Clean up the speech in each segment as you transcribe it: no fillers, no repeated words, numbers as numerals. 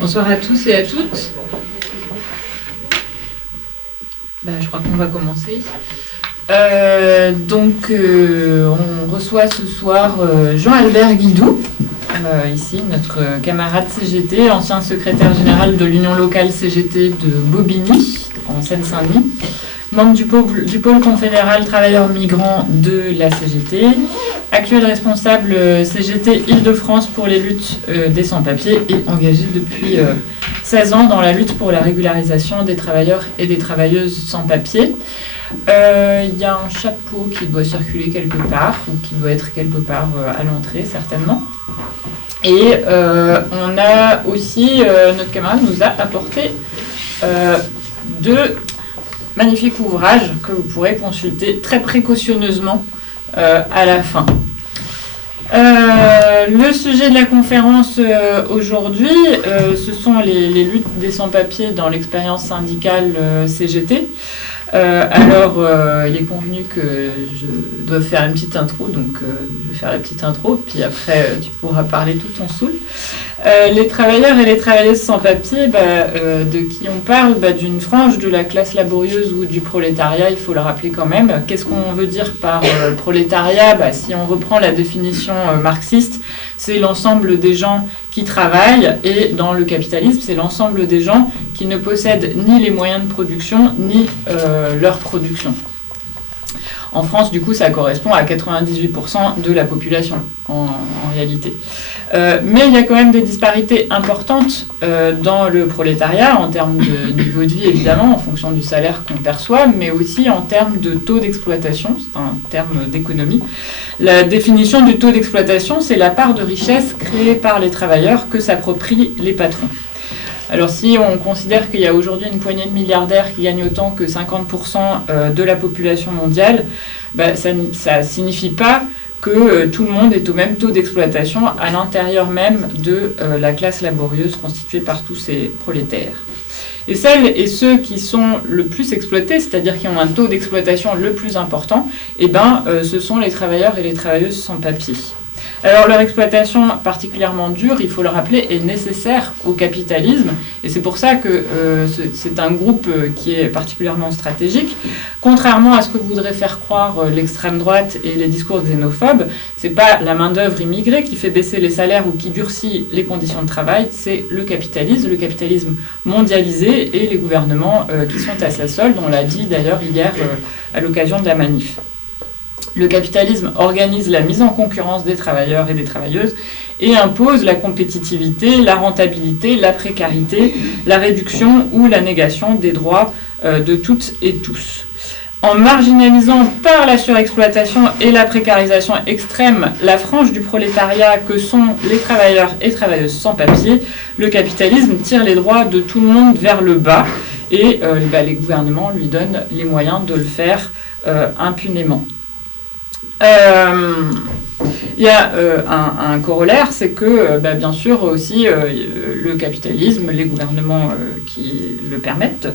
Bonsoir à tous et à toutes. Je crois qu'on va commencer. On reçoit ce soir Jean-Albert Guidou, ici notre camarade CGT, ancien secrétaire général de l'Union locale CGT de Bobigny, en Seine-Saint-Denis, membre du pôle confédéral travailleurs migrants de la CGT, actuel responsable CGT Île-de-France pour les luttes des sans-papiers et engagé depuis 16 ans dans la lutte pour la régularisation des travailleurs et des travailleuses sans-papiers. Il y a un chapeau qui doit circuler quelque part, ou qui doit être quelque part à l'entrée, certainement. Et on a aussi, notre camarade nous a apporté deux magnifiques ouvrages que vous pourrez consulter très précautionneusement à la fin. Le sujet de la conférence aujourd'hui, ce sont les luttes des sans-papiers dans l'expérience syndicale CGT. Il est convenu que je dois faire une petite intro, donc je vais faire la petite intro, puis après tu pourras parler tout ton saoul. Les travailleurs et les travailleuses sans papier, de qui on parle, d'une frange de la classe laborieuse ou du prolétariat, il faut le rappeler quand même. Qu'est-ce qu'on veut dire par prolétariat ? Si on reprend la définition marxiste, c'est l'ensemble des gens qui travaillent, et dans le capitalisme, c'est l'ensemble des gens qui ne possèdent ni les moyens de production, ni leur production. En France, du coup, ça correspond à 98% de la population, en réalité. Mais il y a quand même des disparités importantes dans le prolétariat, en termes de niveau de vie, évidemment, en fonction du salaire qu'on perçoit, mais aussi en termes de taux d'exploitation, c'est un terme d'économie. La définition du taux d'exploitation, c'est la part de richesse créée par les travailleurs que s'approprient les patrons. Alors si on considère qu'il y a aujourd'hui une poignée de milliardaires qui gagnent autant que 50% de la population mondiale, ça ne signifie pas que tout le monde est au même taux d'exploitation à l'intérieur même de la classe laborieuse constituée par tous ces prolétaires. Et celles et ceux qui sont le plus exploités, c'est-à-dire qui ont un taux d'exploitation le plus important, ce sont les travailleurs et les travailleuses sans papier. Alors leur exploitation particulièrement dure, il faut le rappeler, est nécessaire au capitalisme, et c'est pour ça que c'est un groupe qui est particulièrement stratégique. Contrairement à ce que voudrait faire croire l'extrême droite et les discours xénophobes, c'est pas la main-d'œuvre immigrée qui fait baisser les salaires ou qui durcit les conditions de travail, c'est le capitalisme mondialisé et les gouvernements qui sont à sa solde. On l'a dit d'ailleurs hier à l'occasion de la manif. Le capitalisme organise la mise en concurrence des travailleurs et des travailleuses et impose la compétitivité, la rentabilité, la précarité, la réduction ou la négation des droits de toutes et tous. En marginalisant par la surexploitation et la précarisation extrême la frange du prolétariat que sont les travailleurs et travailleuses sans papier, le capitalisme tire les droits de tout le monde vers le bas et les gouvernements lui donnent les moyens de le faire impunément. Il y a un corollaire, c'est que bien sûr aussi le capitalisme, les gouvernements qui le permettent,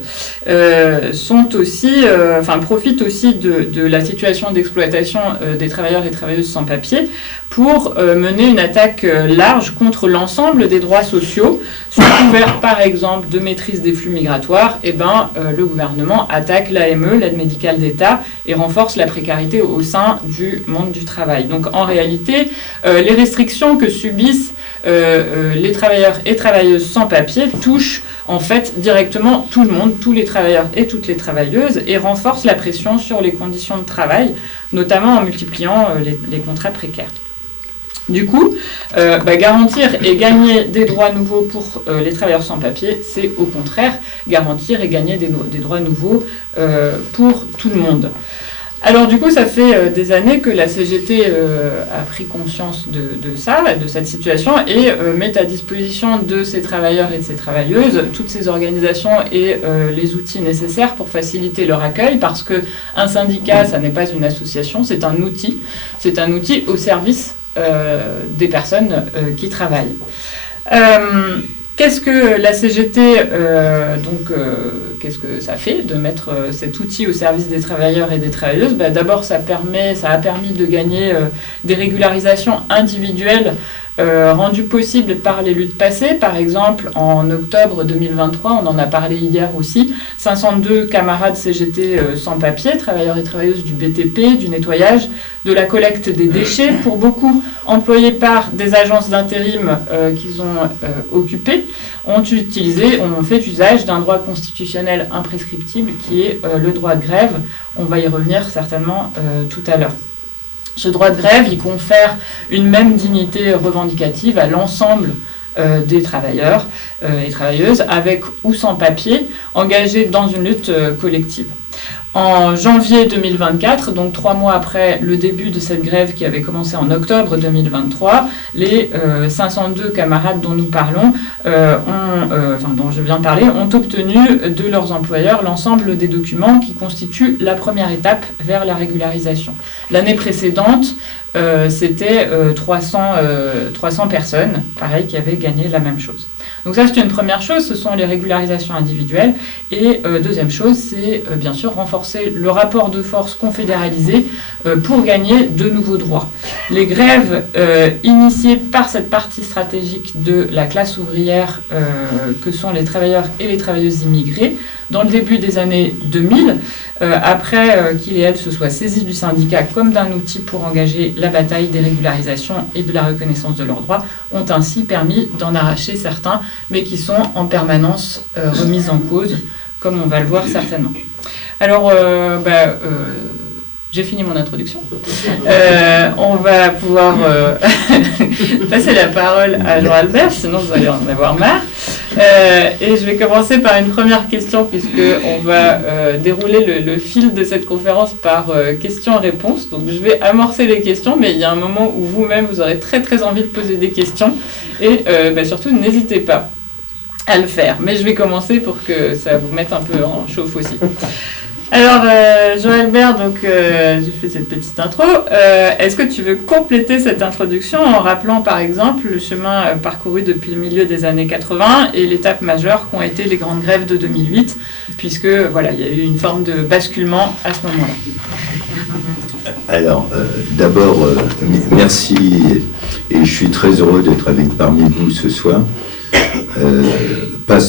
profitent aussi de la situation d'exploitation des travailleurs et travailleuses sans papier pour mener une attaque large contre l'ensemble des droits sociaux. Sous couvert par exemple de maîtrise des flux migratoires, le gouvernement attaque l'AME, l'aide médicale d'État, et renforce la précarité au sein du monde du travail. Donc en réalité, les restrictions que subissent les travailleurs et travailleuses sans papier touchent en fait directement tout le monde, tous les travailleurs et toutes les travailleuses, et renforcent la pression sur les conditions de travail, notamment en multipliant les contrats précaires. Du coup, garantir et gagner des droits nouveaux pour les travailleurs sans papier, c'est au contraire garantir et gagner des droits nouveaux pour tout le monde. Alors du coup, ça fait des années que la CGT a pris conscience de ça, de cette situation, et met à disposition de ces travailleurs et de ces travailleuses toutes ces organisations et les outils nécessaires pour faciliter leur accueil, parce qu'un syndicat, ça n'est pas une association, c'est un outil au service des personnes qui travaillent. Qu'est-ce que la CGT, qu'est-ce que ça fait de mettre cet outil au service des travailleurs et des travailleuses ? D'abord, ça a permis de gagner des régularisations individuelles rendues possibles par les luttes passées. Par exemple, en octobre 2023, on en a parlé hier aussi, 502 camarades CGT sans papier, travailleurs et travailleuses du BTP, du nettoyage, de la collecte des déchets, pour beaucoup employés par des agences d'intérim qu'ils ont occupées, ont fait usage d'un droit constitutionnel imprescriptible qui est le droit de grève. On va y revenir certainement tout à l'heure. Ce droit de grève, il confère une même dignité revendicative à l'ensemble des travailleurs et travailleuses, avec ou sans papier, engagés dans une lutte collective. En janvier 2024, donc 3 mois après le début de cette grève qui avait commencé en octobre 2023, les 502 camarades dont nous parlons, dont je viens de parler, ont obtenu de leurs employeurs l'ensemble des documents qui constituent la première étape vers la régularisation. L'année précédente, c'était 300 personnes, pareil, qui avaient gagné la même chose. Donc ça, c'est une première chose, ce sont les régularisations individuelles. Et deuxième chose, c'est bien sûr renforcer le rapport de force confédéralisé pour gagner de nouveaux droits. Les grèves initiées par cette partie stratégique de la classe ouvrière que sont les travailleurs et les travailleuses immigrés, dans le début des années 2000, après qu'ils et elles se soient saisis du syndicat comme d'un outil pour engager la bataille des régularisations et de la reconnaissance de leurs droits, ont ainsi permis d'en arracher certains, mais qui sont en permanence remis en cause, comme on va le voir certainement. Alors, j'ai fini mon introduction. On va pouvoir passer la parole à Jean-Albert, sinon vous allez en avoir marre. Et je vais commencer par une première question, puisqu'on va dérouler le fil de cette conférence par questions-réponses. Donc je vais amorcer les questions, mais il y a un moment où vous-même, vous aurez très très envie de poser des questions. Et surtout, n'hésitez pas à le faire. Mais je vais commencer pour que ça vous mette un peu en chauffe aussi. Alors, Jean-Albert, donc j'ai fait cette petite intro. Est-ce que tu veux compléter cette introduction en rappelant, par exemple, le chemin parcouru depuis le milieu des années 80 et l'étape majeure qu'ont été les grandes grèves de 2008, puisque voilà, il y a eu une forme de basculement à ce moment-là. Alors, d'abord, merci, et je suis très heureux d'être parmi vous ce soir. C'est pas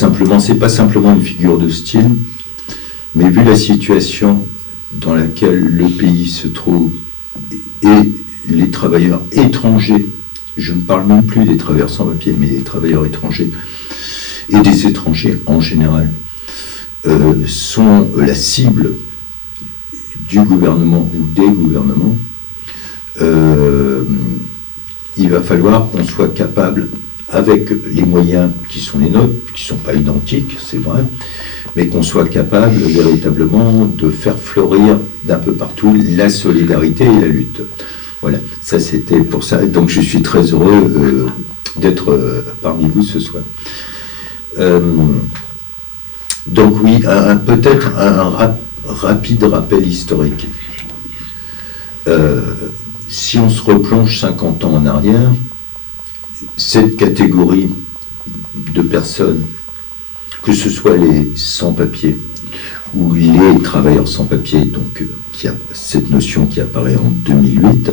simplement une figure de style. Mais vu la situation dans laquelle le pays se trouve et les travailleurs étrangers, je ne parle même plus des travailleurs sans papier, mais des travailleurs étrangers et des étrangers en général, sont la cible du gouvernement ou des gouvernements, il va falloir qu'on soit capable, avec les moyens qui sont les nôtres, qui ne sont pas identiques, c'est vrai, mais qu'on soit capable véritablement de faire fleurir d'un peu partout la solidarité et la lutte. Voilà, ça c'était pour ça. Donc je suis très heureux d'être parmi vous ce soir. Donc oui, peut-être un rapide rappel historique. Si on se replonge 50 ans en arrière, cette catégorie de personnes, que ce soit les sans-papiers ou les travailleurs sans-papiers, donc qui a cette notion qui apparaît en 2008,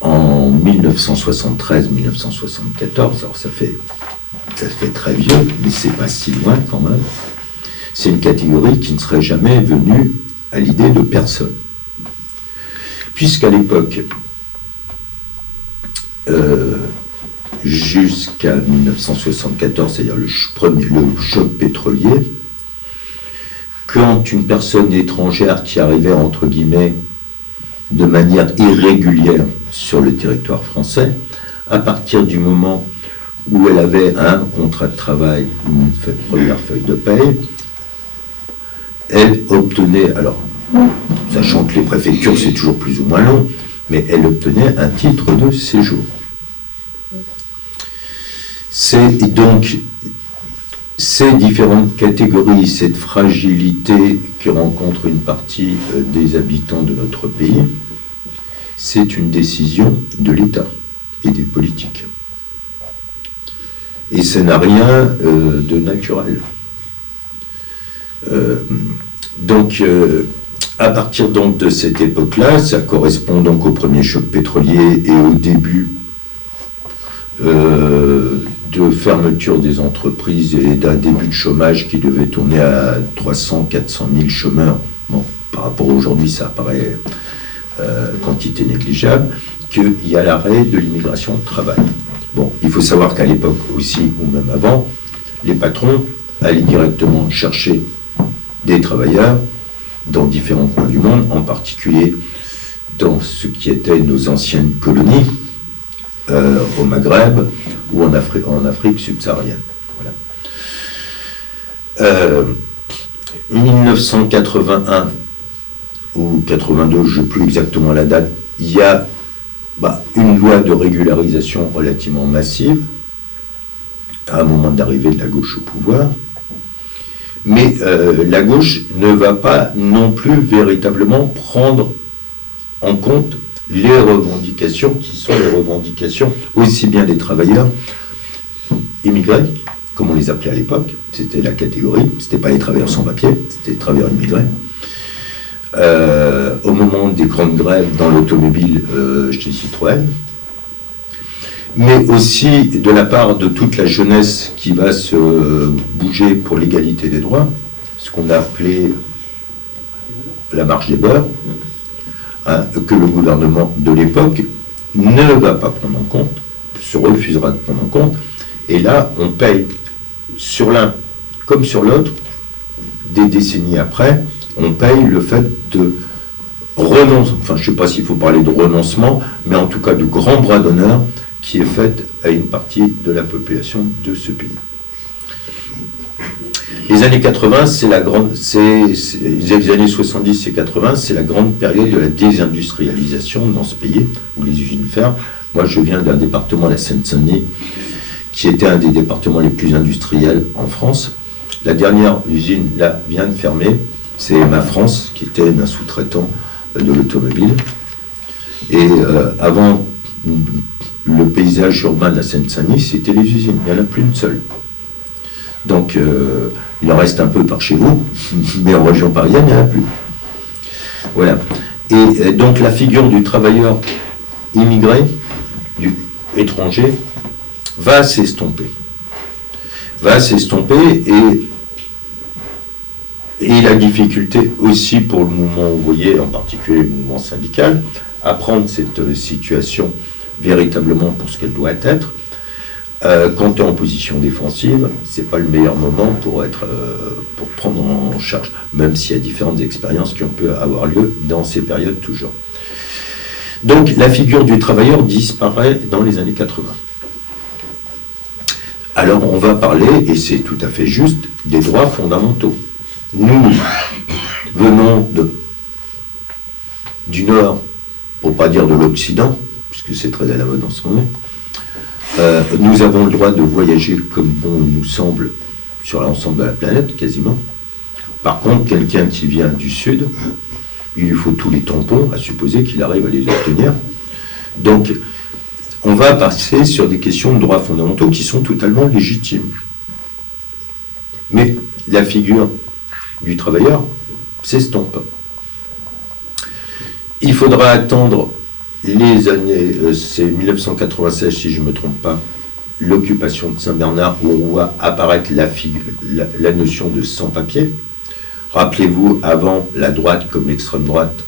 en 1973-1974, alors ça fait très vieux, mais c'est pas si loin quand même. C'est une catégorie qui ne serait jamais venue à l'idée de personne, puisqu'à l'époque, jusqu'à 1974, c'est-à-dire le choc pétrolier, quand une personne étrangère qui arrivait, entre guillemets, de manière irrégulière sur le territoire français, à partir du moment où elle avait un contrat de travail, une première feuille de paye, elle obtenait, alors, sachant que les préfectures c'est toujours plus ou moins long, mais elle obtenait un titre de séjour. C'est donc ces différentes catégories, cette fragilité que rencontre une partie des habitants de notre pays, c'est une décision de l'État et des politiques. Et ça n'a rien de naturel. À partir donc de cette époque-là, ça correspond donc au premier choc pétrolier et au début de fermeture des entreprises et d'un début de chômage qui devait tourner à 300-400 000 chômeurs. Bon, par rapport à aujourd'hui, ça apparaît quantité négligeable, qu'il y a l'arrêt de l'immigration de travail. Bon, il faut savoir qu'à l'époque aussi, ou même avant, les patrons allaient directement chercher des travailleurs dans différents coins du monde, en particulier dans ce qui étaient nos anciennes colonies, au Maghreb ou en Afrique subsaharienne. Voilà. 1981 ou 82, je ne sais plus exactement la date, il y a une loi de régularisation relativement massive à un moment d'arrivée de la gauche au pouvoir. Mais la gauche ne va pas non plus véritablement prendre en compte les revendications qui sont les revendications aussi bien des travailleurs immigrés, comme on les appelait à l'époque, c'était la catégorie, c'était pas les travailleurs sans papier, c'était les travailleurs immigrés. Au moment des grandes grèves dans l'automobile chez Citroën, mais aussi de la part de toute la jeunesse qui va se bouger pour l'égalité des droits, ce qu'on a appelé la marche des beurs, que le gouvernement de l'époque ne va pas prendre en compte, se refusera de prendre en compte, et là on paye sur l'un comme sur l'autre, des décennies après, on paye le fait de renoncer, enfin je ne sais pas s'il faut parler de renoncement, mais en tout cas de grand bras d'honneur qui est faite à une partie de la population de ce pays. Les années 80, les années 70 et 80, c'est la grande période de la désindustrialisation dans ce pays, où les usines ferment. Moi, je viens d'un département, la Seine-Saint-Denis, qui était un des départements les plus industriels en France. La dernière usine, là, vient de fermer. C'est Ma France, qui était un sous-traitant de l'automobile. Et avant, le paysage urbain de la Seine-Saint-Denis, c'était les usines. Il n'y en a plus une seule. Donc, il en reste un peu par chez vous, mais en région parisienne, il n'y en a plus. Voilà. Et donc, la figure du travailleur immigré, du étranger, va s'estomper. Et la difficulté aussi pour le mouvement ouvrier, en particulier le mouvement syndical, à prendre cette situation véritablement pour ce qu'elle doit être. Quand tu es en position défensive, c'est pas le meilleur moment pour prendre en charge, même s'il y a différentes expériences qui ont pu avoir lieu dans ces périodes toujours. Donc la figure du travailleur disparaît dans les années 80. Alors on va parler, et c'est tout à fait juste, des droits fondamentaux. Nous venons du Nord, pour ne pas dire de l'Occident, puisque c'est très à la mode en ce moment. Nous avons le droit de voyager comme bon nous semble sur l'ensemble de la planète, quasiment. Par contre, quelqu'un qui vient du Sud, il lui faut tous les tampons, à supposer qu'il arrive à les obtenir. Donc, on va passer sur des questions de droits fondamentaux qui sont totalement légitimes. Mais la figure du travailleur s'estompe. Il faudra attendre les années, c'est 1996 si je ne me trompe pas, l'occupation de Saint-Bernard, où on voit apparaître la notion de sans-papier. Rappelez-vous, avant, la droite comme l'extrême droite,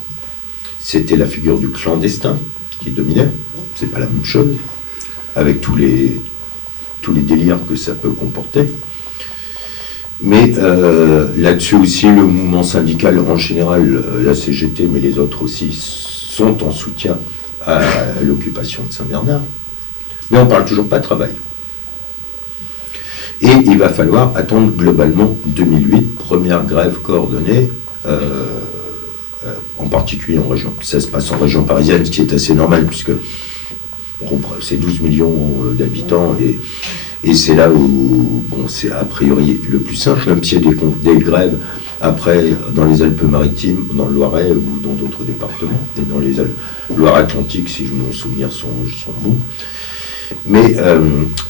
c'était la figure du clandestin qui dominait. C'est pas la même chose, avec tous les délires que ça peut comporter. Mais là-dessus aussi, le mouvement syndical en général, la CGT, mais les autres aussi, sont en soutien à l'occupation de Saint-Bernard. Mais on ne parle toujours pas de travail. Et il va falloir attendre globalement 2008, première grève coordonnée, en particulier en région. Ça se passe en région parisienne, ce qui est assez normal, puisque c'est 12 millions d'habitants, et c'est là où c'est a priori le plus simple, même s'il y a des grèves après dans les Alpes-Maritimes, dans le Loiret ou dans d'autres départements, et dans les Loire-Atlantique, si mon souvenir sont bons. Mais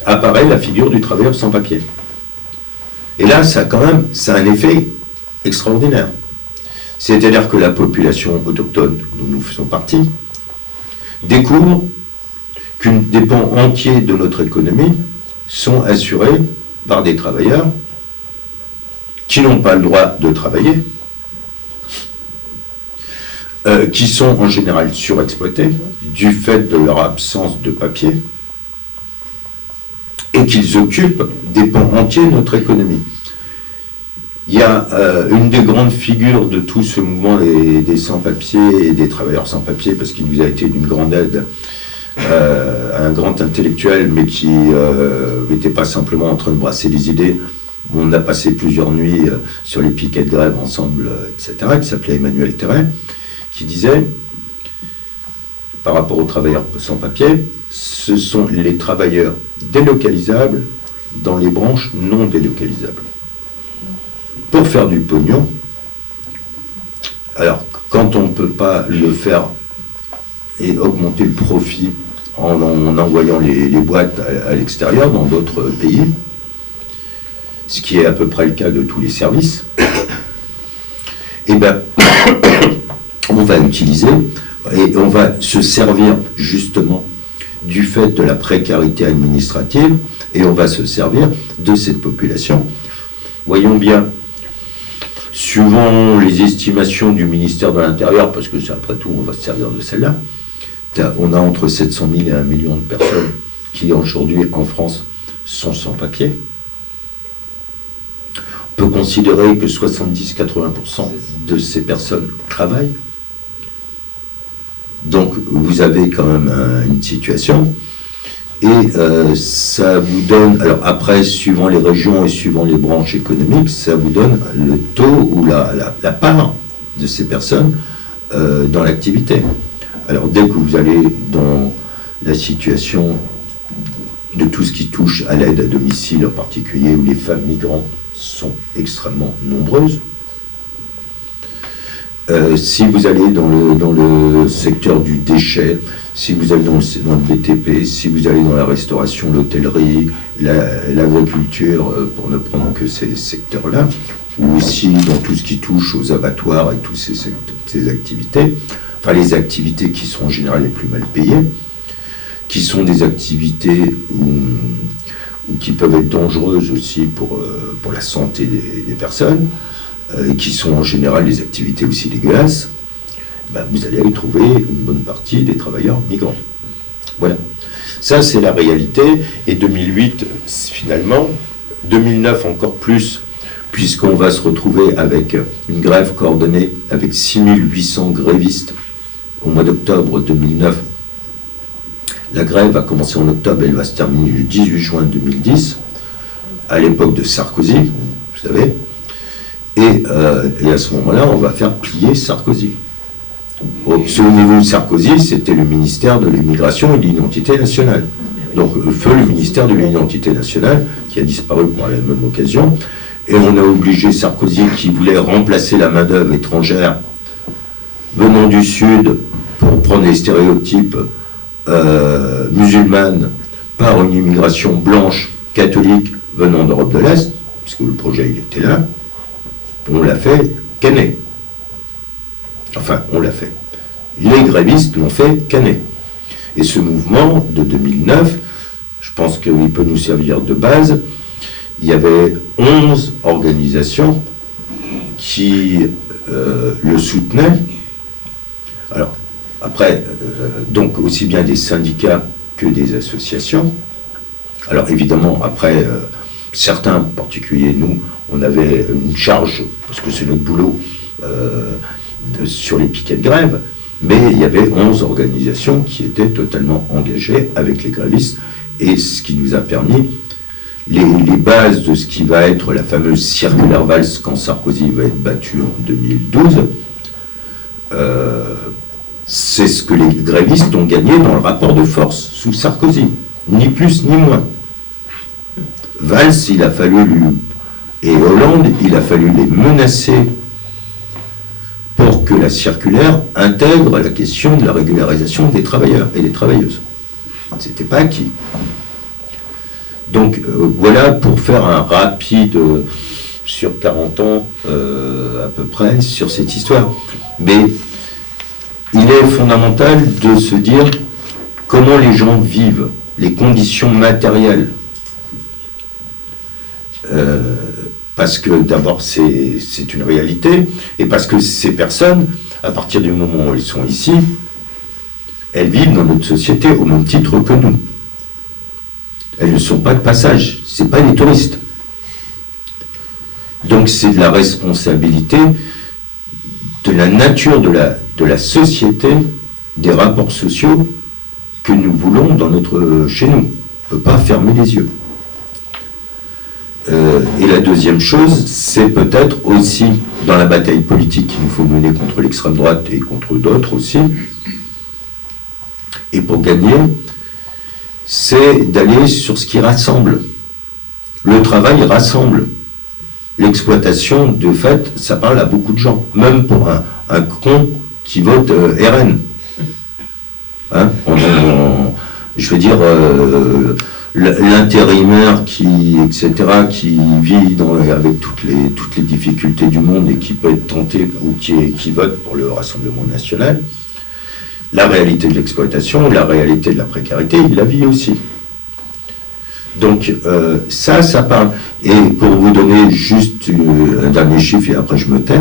apparaît la figure du travailleur sans papier. Et là, ça a un effet extraordinaire. C'est-à-dire que la population autochtone, dont nous faisons partie, découvre des pans entiers de notre économie sont assurés par des travailleurs qui n'ont pas le droit de travailler, qui sont en général surexploités du fait de leur absence de papier, et qu'ils occupent des pans entiers de notre économie. Il y a une des grandes figures de tout ce mouvement des sans-papiers et des travailleurs sans-papiers, parce qu'il nous a été d'une grande aide, un grand intellectuel, mais qui n'était pas simplement en train de brasser les idées. On a passé plusieurs nuits sur les piquets de grève ensemble, etc., qui s'appelait Emmanuel Terret, qui disait, par rapport aux travailleurs sans-papiers, ce sont les travailleurs délocalisables dans les branches non délocalisables. Pour faire du pognon, alors quand on ne peut pas le faire et augmenter le profit en envoyant les boîtes à l'extérieur dans d'autres pays, ce qui est à peu près le cas de tous les services, eh bien, on va utiliser et on va se servir justement du fait de la précarité administrative, et on va se servir de cette population. Voyons bien, suivant les estimations du ministère de l'Intérieur, parce que c'est après tout, on va se servir de celle-là, on a entre 700 000 et 1 million de personnes qui aujourd'hui en France sont sans papier. On peut considérer que 70-80% de ces personnes travaillent. Donc vous avez quand même une situation, et ça vous donne, alors après, suivant les régions et suivant les branches économiques, ça vous donne le taux ou la part de ces personnes dans l'activité. Alors dès que vous allez dans la situation de tout ce qui touche à l'aide à domicile en particulier, où les femmes migrantes sont extrêmement nombreuses, si vous allez dans le secteur du déchet, si vous allez dans le BTP, si vous allez dans la restauration, l'hôtellerie, l'agriculture, pour ne prendre que ces secteurs-là, ou aussi dans tout ce qui touche aux abattoirs et toutes ces activités, enfin les activités qui sont en général les plus mal payées, qui sont des activités ou qui peuvent être dangereuses aussi pour la santé des personnes, et qui sont en général des activités aussi dégueulasses, ben vous allez y trouver une bonne partie des travailleurs migrants. Voilà. Ça, c'est la réalité. Et 2008, finalement, 2009 encore plus, puisqu'on va se retrouver avec une grève coordonnée avec 6800 grévistes au mois d'octobre 2009. La grève va commencer en octobre, elle va se terminer le 18 juin 2010, à l'époque de Sarkozy, vous savez. Et à ce moment-là, on va faire plier Sarkozy. Au niveau de Sarkozy, c'était le ministère de l'immigration et de l'identité nationale. Donc, feu le ministère de l'identité nationale, qui a disparu pour la même occasion. Et on a obligé Sarkozy, qui voulait remplacer la main-d'œuvre étrangère venant du Sud, pour prendre les stéréotypes musulmanes, par une immigration blanche, catholique, venant d'Europe de l'Est, parce que le projet, il était là. On l'a fait canner. Enfin, on l'a fait. Les grévistes l'ont fait canner. Et ce mouvement de 2009, je pense qu'il peut nous servir de base. Il y avait 11 organisations qui le soutenaient. Alors, après, donc aussi bien des syndicats que des associations. Alors évidemment, après, certains, en particulier nous, on avait une charge, parce que c'est notre boulot, sur les piquets de grève, mais il y avait 11 organisations qui étaient totalement engagées avec les grévistes, et ce qui nous a permis, les bases de ce qui va être la fameuse circulaire Valls quand Sarkozy va être battu en 2012, c'est ce que les grévistes ont gagné dans le rapport de force sous Sarkozy, ni plus ni moins. Valls, il a fallu et Hollande, il a fallu les menacer pour que la circulaire intègre la question de la régularisation des travailleurs et des travailleuses. C'était pas acquis. Donc voilà pour faire un rapide sur 40 ans à peu près sur cette histoire. Mais il est fondamental de se dire comment les gens vivent, les conditions matérielles. Parce que d'abord c'est une réalité, et parce que ces personnes, à partir du moment où elles sont ici, elles vivent dans notre société au même titre que nous. Elles ne sont pas de passage, ce n'est pas des touristes. Donc c'est de la responsabilité de la nature de la société, des rapports sociaux que nous voulons chez nous. On ne peut pas fermer les yeux. Et la deuxième chose, c'est peut-être aussi dans la bataille politique qu'il nous faut mener contre l'extrême droite et contre d'autres aussi, et pour gagner, c'est d'aller sur ce qui rassemble. Le travail rassemble. L'exploitation, de fait, ça parle à beaucoup de gens, même pour un con qui vote RN. Hein, je veux dire, l'intérimaire etc., qui vit avec toutes les difficultés du monde et qui peut être tenté ou qui vote pour le Rassemblement national, la réalité de l'exploitation, la réalité de la précarité, il la vit aussi. Donc ça parle. Et pour vous donner juste un dernier chiffre, et après je me tais,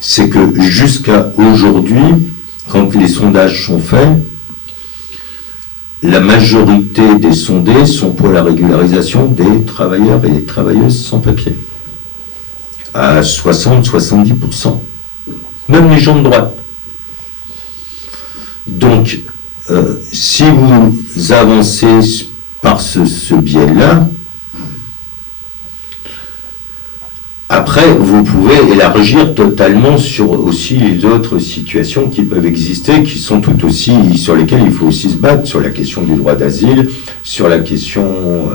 c'est que jusqu'à aujourd'hui, quand les sondages sont faits, la majorité des sondés sont pour la régularisation des travailleurs et des travailleuses sans papier. À 60-70%. Même les gens de droite. Donc, si vous avancez par ce biais-là, après, vous pouvez élargir totalement sur aussi les autres situations qui peuvent exister, qui sont tout aussi, sur lesquelles il faut aussi se battre, sur la question du droit d'asile, sur la question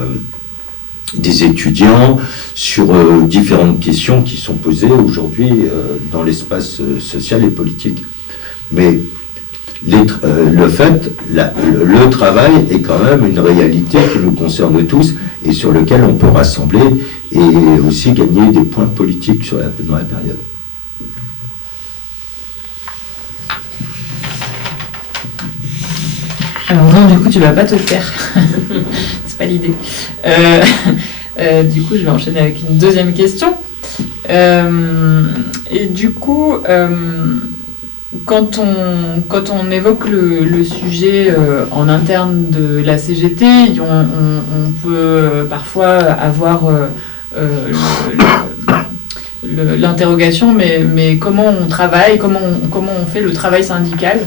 des étudiants, sur différentes questions qui sont posées aujourd'hui dans l'espace social et politique. Mais le travail est quand même une réalité qui nous concerne tous et sur lequel on peut rassembler et aussi gagner des points politiques dans la période. Alors non, du coup, tu vas pas te le faire. C'est pas l'idée. Du coup, je vais enchaîner avec une deuxième question. Et du coup... Quand on évoque le sujet en interne de la CGT, on peut parfois avoir l'interrogation, mais comment on travaille, comment on fait le travail syndical,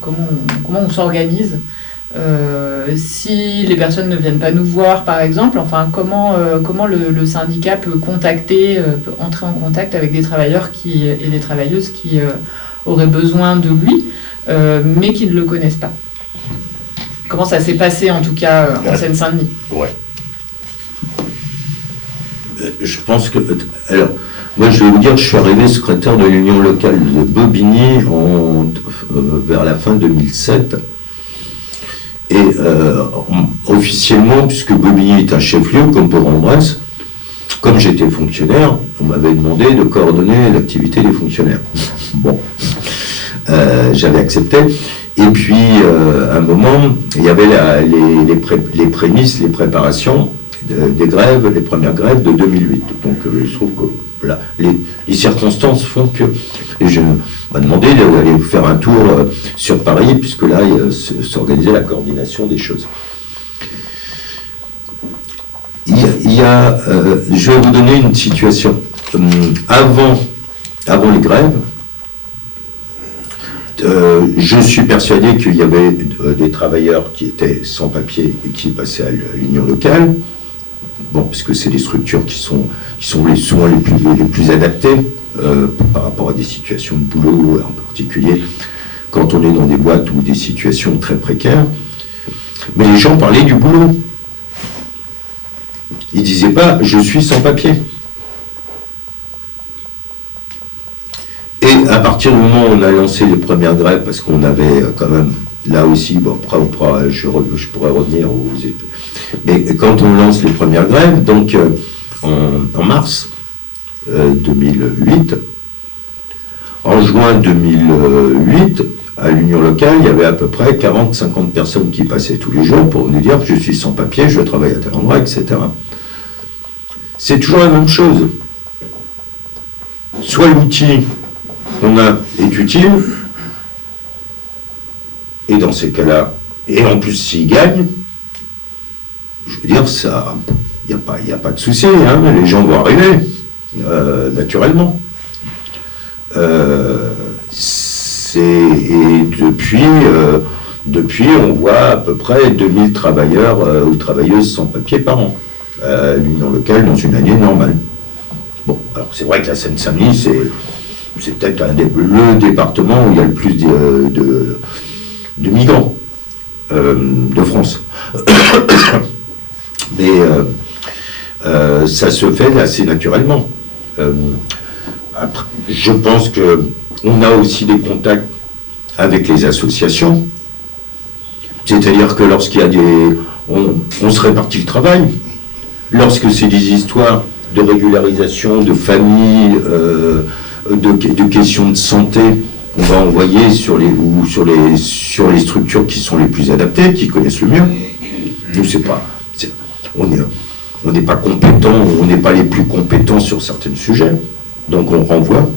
comment on s'organise, si les personnes ne viennent pas nous voir, par exemple, enfin comment le syndicat peut peut entrer en contact avec des travailleurs et des travailleuses qui auraient besoin de lui, mais qui ne le connaissent pas. Comment ça s'est passé, en tout cas, en Seine-Saint-Denis? Ouais. Je pense que... Alors, moi, je vais vous dire, je suis arrivé secrétaire de l'Union locale de Bobigny vers la fin 2007. Et officiellement, puisque Bobigny est un chef-lieu, comme Port-en-Bresse, comme j'étais fonctionnaire, on m'avait demandé de coordonner l'activité des fonctionnaires. Bon, j'avais accepté. Et puis, à un moment, il y avait les prémices, les préparations des grèves, les premières grèves de 2008. Donc, je trouve que là, les circonstances font que... Et je m'a demandé d'aller faire un tour sur Paris, puisque là, s'organisait la coordination des choses. Je vais vous donner une situation. Avant les grèves, je suis persuadé qu'il y avait des travailleurs qui étaient sans papier et qui passaient à l'union locale. Bon, puisque c'est des structures qui sont souvent les plus adaptées par rapport à des situations de boulot en particulier, quand on est dans des boîtes ou des situations très précaires. Mais les gens parlaient du boulot. Ils ne disaient pas « je suis sans papier ». Et à partir du moment où on a lancé les premières grèves, parce qu'on avait quand même, là aussi, bon, après je pourrais revenir aux... Mais quand on lance les premières grèves, donc en mars 2008, en juin 2008, à l'union locale, il y avait à peu près 40-50 personnes qui passaient tous les jours pour nous dire que je suis sans papier, je travaille à tel endroit, etc. C'est toujours la même chose. Soit l'outil qu'on a est utile, et dans ces cas-là, et en plus s'il gagne, je veux dire, ça, il n'y a pas de souci, hein, les gens vont arriver, naturellement. Et depuis, on voit à peu près 2000 travailleurs ou travailleuses sans papier par an, à l'union locale dans une année normale. Bon, alors c'est vrai que la Seine-Saint-Denis, c'est peut-être le département où il y a le plus de migrants de France. Mais ça se fait assez naturellement. Après, je pense qu'on a aussi des contacts avec les associations. C'est-à-dire que lorsqu'il y a on se répartit le travail. Lorsque c'est des histoires de régularisation, de famille, de questions de santé, on va envoyer sur les structures qui sont les plus adaptées, qui connaissent le mieux. Nous, on n'est pas compétents, on n'est pas les plus compétents sur certains sujets, donc on renvoie.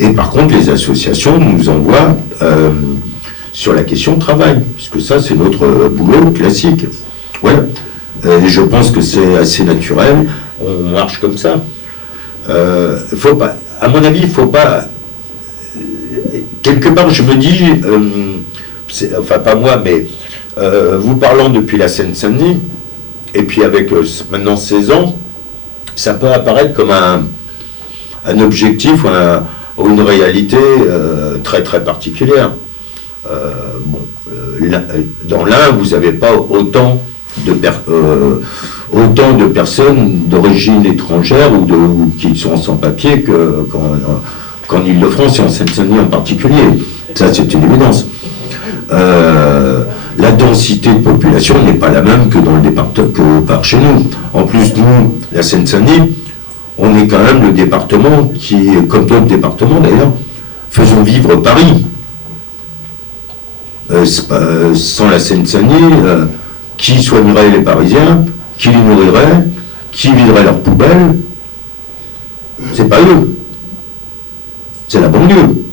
Et par contre, les associations nous envoient sur la question travail, puisque ça, c'est notre boulot classique. Voilà. Et je pense que c'est assez naturel, on marche comme ça. Faut pas, à mon avis, il ne faut pas... Quelque part, je me dis, enfin pas moi, mais vous parlant depuis la Seine-Saint-Denis, et puis avec maintenant 16 ans, ça peut apparaître comme un objectif ou une réalité très très particulière. Dans l'un, vous n'avez pas autant de personnes d'origine étrangère ou qui sont sans papier qu'en Ile-de-France et en Seine-Saint-Denis en particulier. Ça, c'est une évidence. La densité de population n'est pas la même que dans le département, que par chez nous. En plus, nous, la Seine-Saint-Denis, on est quand même le département qui, comme d'autres départements d'ailleurs, faisons vivre Paris. Sans la Seine-Saint-Denis, qui soignerait les Parisiens, qui les nourrirait, qui viderait leurs poubelles? C'est pas eux. C'est la banlieue.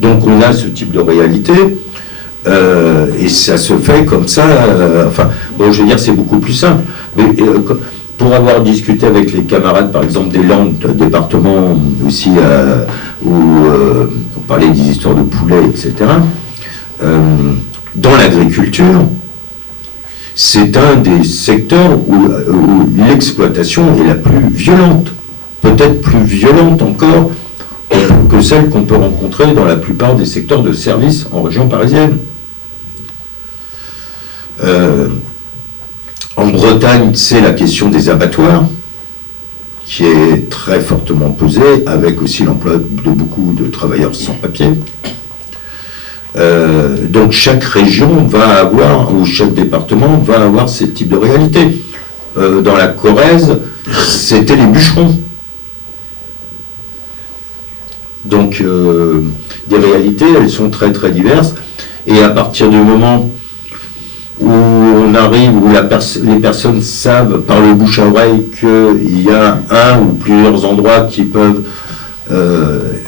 Donc on a ce type de réalité, et ça se fait comme ça. Enfin, bon, je veux dire, c'est beaucoup plus simple. Mais pour avoir discuté avec les camarades, par exemple, des Landes, département aussi, où on parlait des histoires de poulets, etc., dans l'agriculture, c'est un des secteurs où l'exploitation est la plus violente, peut-être plus violente encore que celle qu'on peut rencontrer dans la plupart des secteurs de services en région parisienne. En Bretagne, c'est la question des abattoirs, qui est très fortement posée, avec aussi l'emploi de beaucoup de travailleurs sans papier. Donc chaque région va avoir, ou chaque département va avoir ces types de réalités. Dans la Corrèze, c'était les bûcherons. Donc des réalités, elles sont très très diverses. Et à partir du moment où on arrive, où les personnes savent par le bouche à oreille qu'il y a un ou plusieurs endroits qui peuvent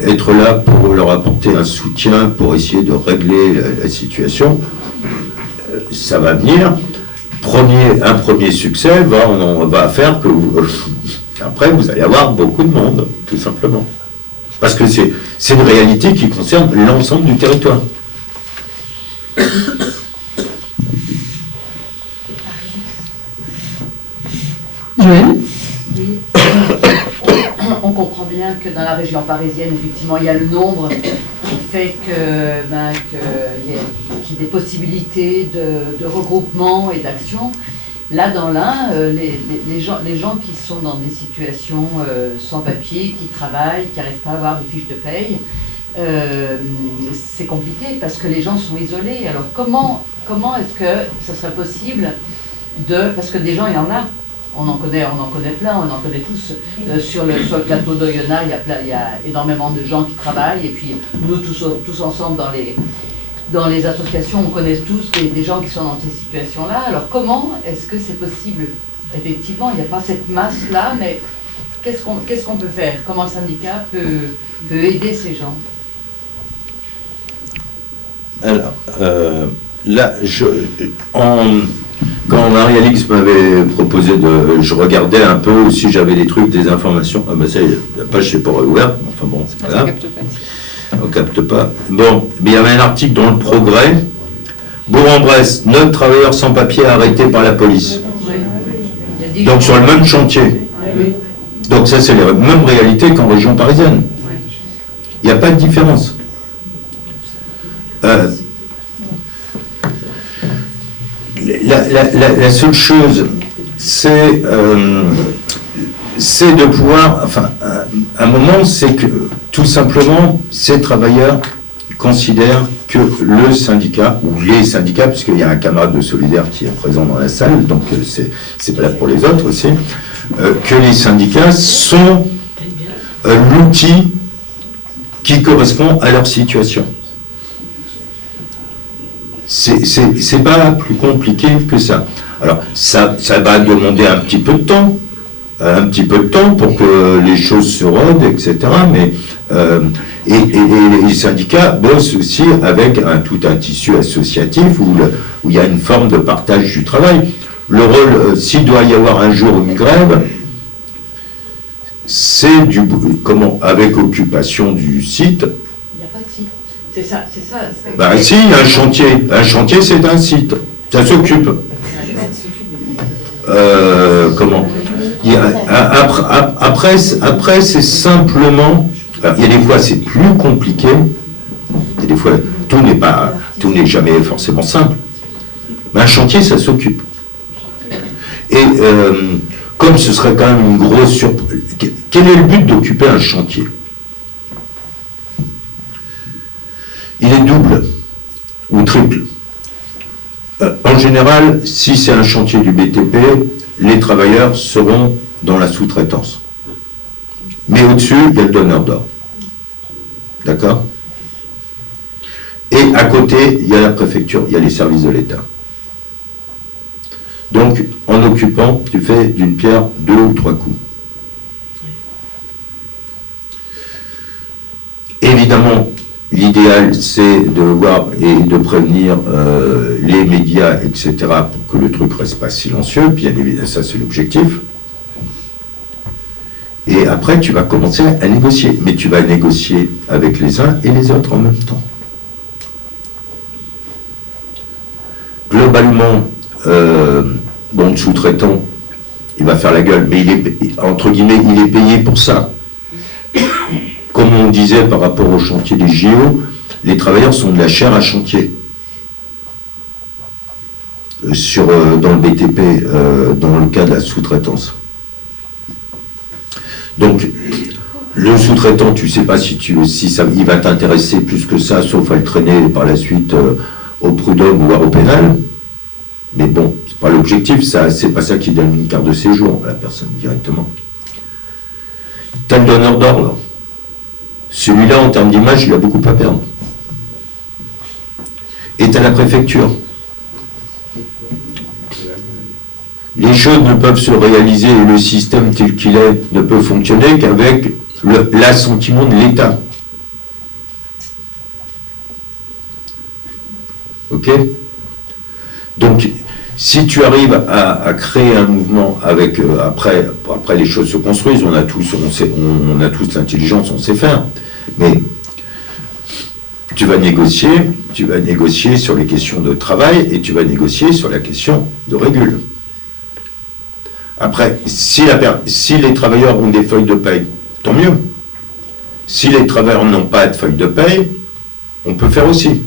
être là pour leur apporter un soutien, pour essayer de régler la situation, ça va venir. Un premier succès va faire que après vous allez avoir beaucoup de monde, tout simplement. Parce que c'est une réalité qui concerne l'ensemble du territoire. Joël ? Oui. On comprend bien que dans la région parisienne, effectivement, il y a le nombre qui fait qu'il y a des possibilités de regroupement et d'action. Là, dans l'Ain, les gens qui sont dans des situations sans papier, qui travaillent, qui n'arrivent pas à avoir de fiches de paye, c'est compliqué parce que les gens sont isolés. Alors comment est-ce que ce serait possible parce que des gens, il y en a, On en connaît plein, on en connaît tous. Sur le plateau d'Oyonnax, il y a énormément de gens qui travaillent, et puis nous tous ensemble dans les associations, on connaît tous des gens qui sont dans ces situations-là. Alors comment est-ce que c'est possible? Effectivement, il n'y a pas cette masse-là, mais qu'est-ce qu'on peut faire? Comment le syndicat peut aider ces gens? Alors, là, quand Marie-Alix m'avait proposé je regardais un peu si j'avais des trucs, des informations. Ah ben ça, la page n'est pas réouverte, enfin bon, c'est pas grave. On capte pas. Bon, mais il y avait un article dans le Progrès. Bourg-en-Bresse, 9 travailleurs sans papier arrêtés par la police. Oui. Donc sur le même chantier. Oui. Donc ça, c'est les mêmes réalités qu'en région parisienne. Oui. Il n'y a pas de différence. La seule chose, c'est de pouvoir, enfin, un moment, c'est que tout simplement, ces travailleurs considèrent que le syndicat, ou les syndicats, puisqu'il y a un camarade de Solidaire qui est présent dans la salle, donc c'est valable pour les autres aussi, que les syndicats sont l'outil qui correspond à leur situation. C'est pas plus compliqué que ça. Alors, ça va demander un petit peu de temps pour que les choses se rodent, etc. Mais et les syndicats bossent aussi avec tout un tissu associatif où il y a une forme de partage du travail. Le rôle, s'il doit y avoir un jour une grève, c'est avec occupation du site. Il n'y a pas de site. C'est ça. Ben si, un chantier c'est un site, ça s'occupe. Comment après c'est simplement, alors, il y a des fois c'est plus compliqué, il y a des fois tout n'est jamais forcément simple, mais un chantier ça s'occupe. Et comme ce serait quand même une grosse surprise, quel est le but d'occuper un chantier? Il est double ou triple. En général, si c'est un chantier du BTP, les travailleurs seront dans la sous-traitance. Mais au-dessus, il y a le donneur d'ordre. D'accord? Et à côté, il y a la préfecture, il y a les services de l'État. Donc, en occupant, tu fais d'une pierre 2 ou 3 coups. Évidemment, l'idéal, c'est de voir et de prévenir les médias, etc., pour que le truc ne reste pas silencieux. Bien évidemment, ça, c'est l'objectif. Et après, tu vas commencer à négocier. Mais tu vas négocier avec les uns et les autres en même temps. Globalement, le sous-traitant, il va faire la gueule, mais entre guillemets, il est payé pour ça. Comme on disait par rapport au chantier des JO, les travailleurs sont de la chair à chantier. Dans le BTP, dans le cas de la sous-traitance. Donc, le sous-traitant, tu ne sais pas il va t'intéresser plus que ça, sauf à le traîner par la suite au prud'homme ou voire au pénal. Mais bon, c'est pas l'objectif, c'est pas ça qui donne une carte de séjour à la personne directement. T'as le donneur d'ordre. Celui-là, en termes d'image, il a beaucoup à perdre. Et t'as la préfecture. Les choses ne peuvent se réaliser et le système tel qu'il est ne peut fonctionner qu'avec l'assentiment de l'État. Ok? Donc, si tu arrives à créer un mouvement avec après les choses se construisent, on a tous l'intelligence, on sait faire, mais tu vas négocier sur les questions de travail et tu vas négocier sur la question de régule. Après, si les travailleurs ont des feuilles de paye, tant mieux. Si les travailleurs n'ont pas de feuilles de paye, on peut faire aussi.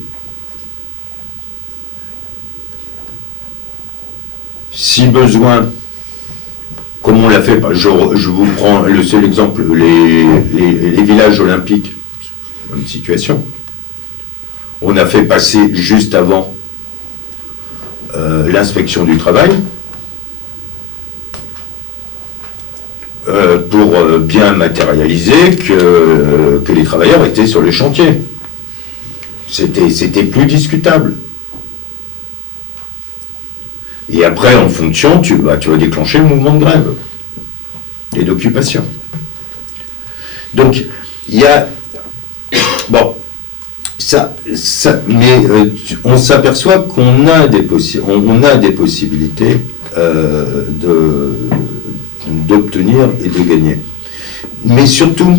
Si besoin, comme on l'a fait, je vous prends le seul exemple, les villages olympiques, même situation. On a fait passer juste avant l'inspection du travail. pour bien matérialiser que les travailleurs étaient sur les chantiers. C'était plus discutable. Et après, en fonction, tu vas déclencher le mouvement de grève et d'occupation. Donc, il y a... Bon, mais on s'aperçoit qu'on a des possibilités d'obtenir et de gagner. Mais surtout,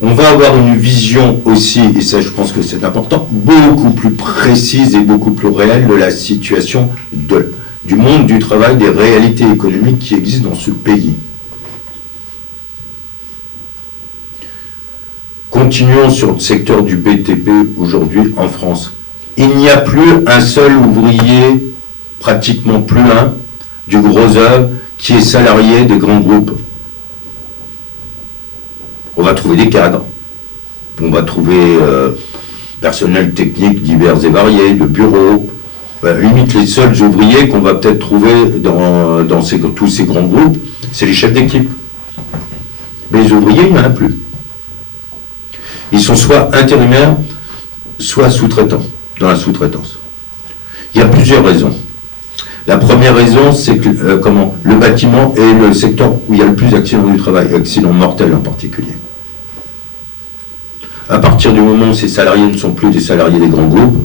on va avoir une vision aussi, et ça je pense que c'est important, beaucoup plus précise et beaucoup plus réelle de la situation du monde du travail, des réalités économiques qui existent dans ce pays. Continuons sur le secteur du BTP aujourd'hui en France. Il n'y a plus un seul ouvrier, pratiquement plus un, du gros œuvre qui est salarié des grands groupes. On va trouver des cadres, on va trouver personnel technique divers et variés, de bureaux. Limite, les seuls ouvriers qu'on va peut-être trouver dans tous ces grands groupes, c'est les chefs d'équipe. Mais les ouvriers, il n'y en a plus. Ils sont soit intérimaires, soit sous-traitants, dans la sous-traitance. Il y a plusieurs raisons. La première raison, c'est que le bâtiment est le secteur où il y a le plus d'accidents du travail, accidents mortels en particulier. À partir du moment où ces salariés ne sont plus des salariés des grands groupes,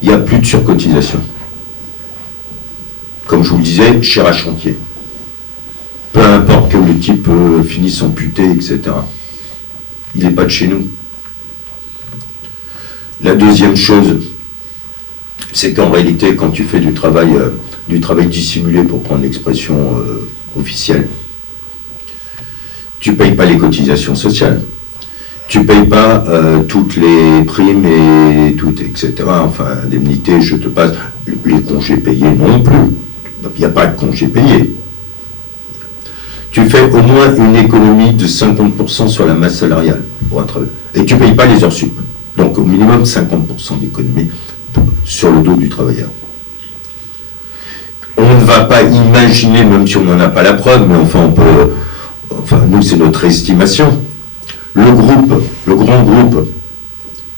il n'y a plus de surcotisation. Comme je vous le disais, cher à chantier. Peu importe que le type finisse amputé, etc. Il n'est pas de chez nous. La deuxième chose, c'est qu'en réalité, quand tu fais du travail dissimulé, pour prendre l'expression officielle, tu ne payes pas les cotisations sociales. Tu ne payes pas toutes les primes et tout, etc. Enfin, indemnité, je te passe. Les congés payés non plus. Il n'y a pas de congés payés. Tu fais au moins une économie de 50% sur la masse salariale. Et tu ne payes pas les heures sup. Donc au minimum 50% d'économie sur le dos du travailleur. On ne va pas imaginer, même si on n'en a pas la preuve, mais nous c'est notre estimation, le grand groupe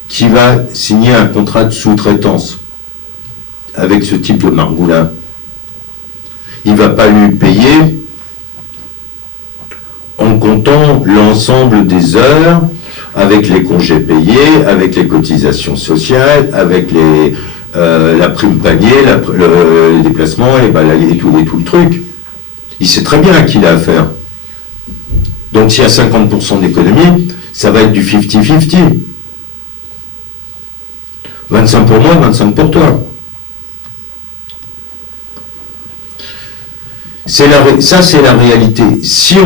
qui va signer un contrat de sous-traitance avec ce type de margoulin, il ne va pas lui payer en comptant l'ensemble des heures, avec les congés payés, avec les cotisations sociales, avec la prime panier, les déplacements, et tout le truc. Il sait très bien à qui il a affaire. Donc s'il y a 50% d'économie, ça va être du 50-50. 25 pour moi, 25 pour toi. Ça, c'est la réalité. Si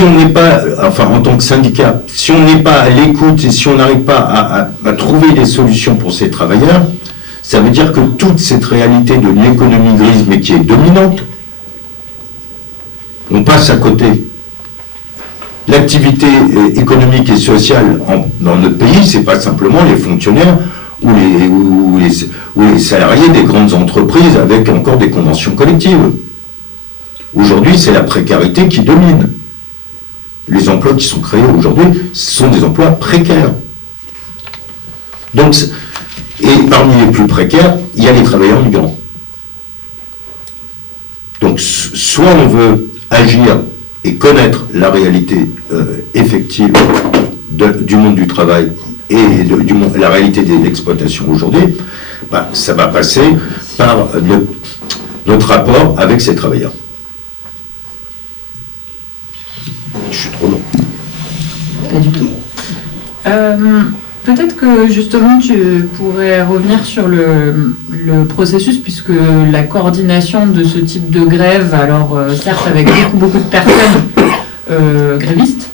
on n'est pas, en tant que syndicat, si on n'est pas à l'écoute et si on n'arrive pas à trouver des solutions pour ces travailleurs, ça veut dire que toute cette réalité de l'économie grise, mais qui est dominante, on passe à côté. L'activité économique et sociale dans notre pays, c'est pas simplement les fonctionnaires ou les salariés des grandes entreprises avec encore des conventions collectives. Aujourd'hui, c'est la précarité qui domine. Les emplois qui sont créés aujourd'hui sont des emplois précaires. Donc, et parmi les plus précaires, il y a les travailleurs migrants. Donc, soit on veut agir et connaître la réalité effective du monde du travail et la réalité de l'exploitation aujourd'hui, ça va passer par notre rapport avec ces travailleurs. Je suis trop long. Pas du tout. Peut-être que justement tu pourrais revenir sur le processus, puisque la coordination de ce type de grève, alors certes avec beaucoup de personnes grévistes,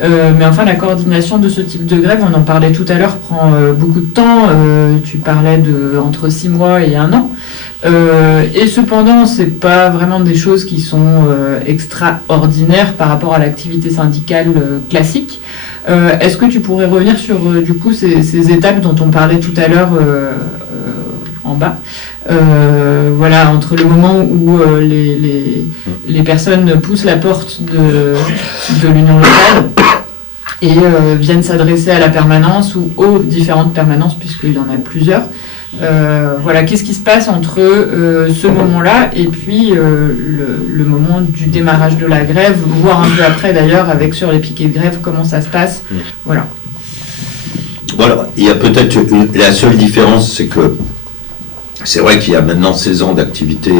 mais enfin la coordination de ce type de grève, on en parlait tout à l'heure, prend beaucoup de temps. Tu parlais de entre 6 mois et 1 an. Et cependant, c'est pas vraiment des choses qui sont extraordinaires par rapport à l'activité syndicale classique. Est-ce que tu pourrais revenir sur du coup ces étapes dont on parlait tout à l'heure en bas. Voilà, entre le moment où les personnes poussent la porte de l'union locale et viennent s'adresser à la permanence ou aux différentes permanences, puisqu'il y en a plusieurs. Voilà, qu'est-ce qui se passe entre ce moment-là et puis le moment du démarrage de la grève, voire un peu après d'ailleurs, avec sur les piquets de grève, comment ça se passe. Voilà. Voilà, il y a peut-être la seule différence, c'est que c'est vrai qu'il y a maintenant 16 ans d'activité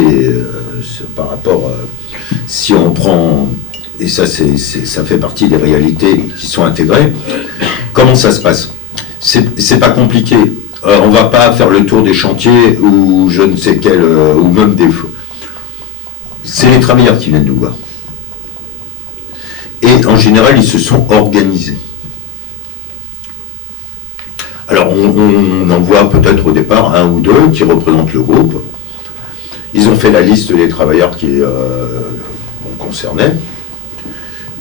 par rapport, si on prend, et ça fait partie des réalités qui sont intégrées, comment ça se passe? C'est pas compliqué. On va pas faire le tour des chantiers ou je ne sais quel, ou même des... C'est les travailleurs qui viennent nous voir. Et en général, ils se sont organisés. Alors, on en voit peut-être au départ un ou deux qui représentent le groupe. Ils ont fait la liste des travailleurs qui concernaient.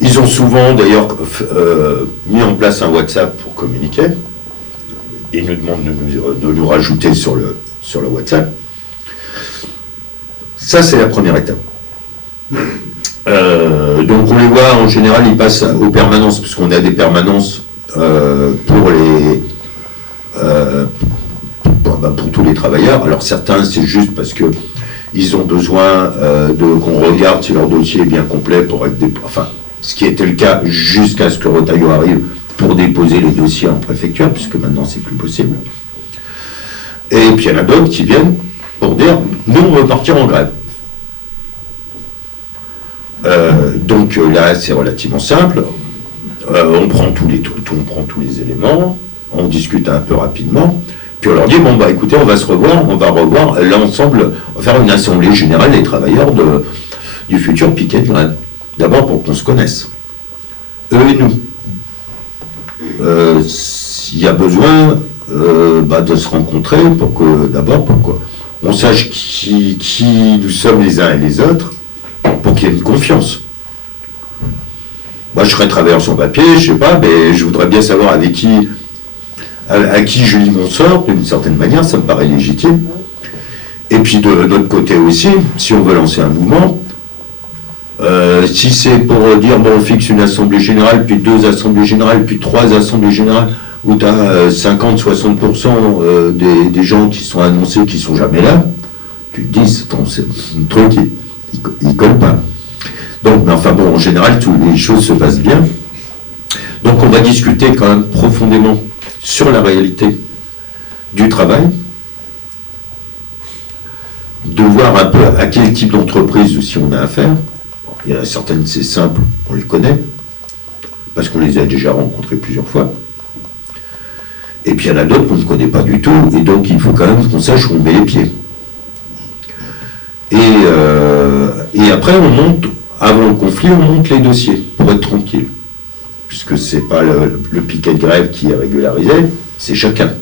Ils ont souvent, d'ailleurs, mis en place un WhatsApp pour communiquer. Ils nous demandent de nous rajouter sur le WhatsApp. Ça, c'est la première étape. Donc, on les voit, en général, ils passent aux permanences, puisqu'on a des permanences pour les... pour tous les travailleurs. Alors certains, c'est juste parce que ils ont besoin qu'on regarde si leur dossier est bien complet pour être enfin, ce qui était le cas jusqu'à ce que Retailleau arrive pour déposer les dossiers en préfecture, puisque maintenant c'est plus possible. Et puis il y en a d'autres qui viennent pour dire nous on veut partir en grève. Donc là c'est relativement simple. On prend tous les éléments, on discute un peu rapidement, puis on leur dit, bon bah écoutez, on va se revoir, on va revoir l'ensemble, on va faire une assemblée générale des travailleurs du futur piquet de grève. D'abord pour qu'on se connaisse, eux et nous. S'il y a besoin de se rencontrer pour qu'on sache qui nous sommes les uns et les autres, pour qu'il y ait une confiance. Moi je serais travailleur sans papier, je sais pas, mais je voudrais bien savoir à qui je lis mon sort, d'une certaine manière, ça me paraît légitime. Et puis de notre côté aussi, si on veut lancer un mouvement, si c'est pour dire, bon, on fixe une assemblée générale, puis 2 assemblées générales, puis 3 assemblées générales, où tu as 50-60% des gens qui sont annoncés qui ne sont jamais là, tu te dis, c'est un truc, il colle pas. Donc, mais enfin bon, en général, toutes les choses se passent bien. Donc on va discuter quand même profondément sur la réalité du travail, de voir un peu à quel type d'entreprise aussi on a affaire. Bon, il y en a certaines, c'est simple, on les connaît, parce qu'on les a déjà rencontrées plusieurs fois. Et puis il y en a d'autres qu'on ne connaît pas du tout, et donc il faut quand même qu'on sache où on met les pieds. Et après, on monte, avant le conflit, on monte les dossiers, pour être tranquille. Puisque c'est pas le piquet de grève qui est régularisé, c'est chacun.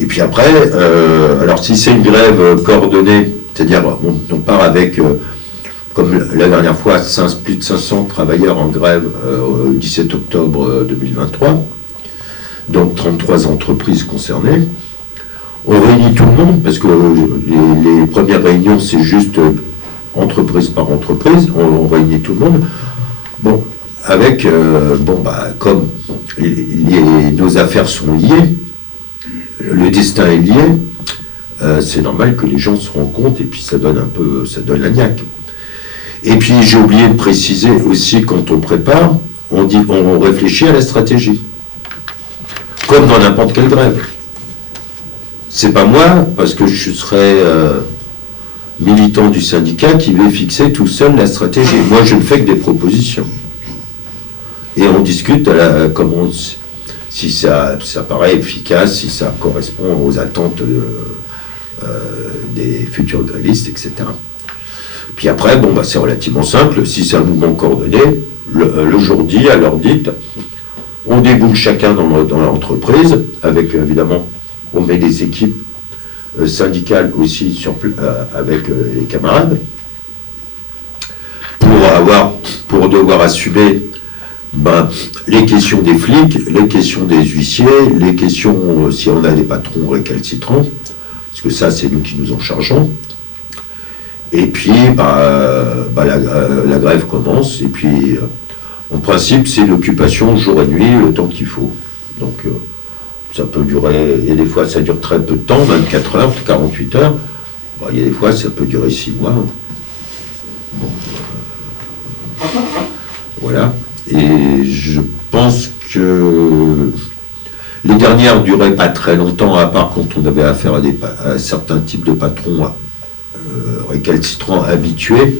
Et puis après, alors si c'est une grève coordonnée, c'est-à-dire on part avec, comme la dernière fois, plus de 500 travailleurs en grève au 17 octobre 2023, donc 33 entreprises concernées, on réunit tout le monde, parce que les premières réunions, c'est juste entreprise par entreprise, on réunit tout le monde. Bon, avec, comme nos affaires sont liées, le destin est lié, c'est normal que les gens se rencontrent, et puis ça donne la niaque. Et puis j'ai oublié de préciser aussi, quand on prépare, on réfléchit à la stratégie. Comme dans n'importe quelle grève. C'est pas moi, parce que je serais militant du syndicat, qui vais fixer tout seul la stratégie. Moi, je ne fais que des propositions. Et on discute si ça paraît efficace, si ça correspond aux attentes des futurs grévistes, etc. Puis après, c'est relativement simple. Si c'est un mouvement coordonné, le jour dit, à l'heure dite, on déboule chacun dans l'entreprise, avec évidemment, on met des équipes syndicales aussi avec les camarades, pour devoir assumer Ben, les questions des flics, les questions des huissiers, les questions si on a des patrons récalcitrants, parce que ça, c'est nous qui nous en chargeons. Et puis, la grève commence, et puis, en principe, c'est l'occupation jour et nuit, le temps qu'il faut. Donc, ça peut durer, et des fois, ça dure très peu de temps, 24 heures, 48 heures. Bon, il y a des fois, ça peut durer 6 mois. Bon, voilà. Et je pense que les dernières duraient pas très longtemps, à part quand on avait affaire à certains types de patrons récalcitrants habitués.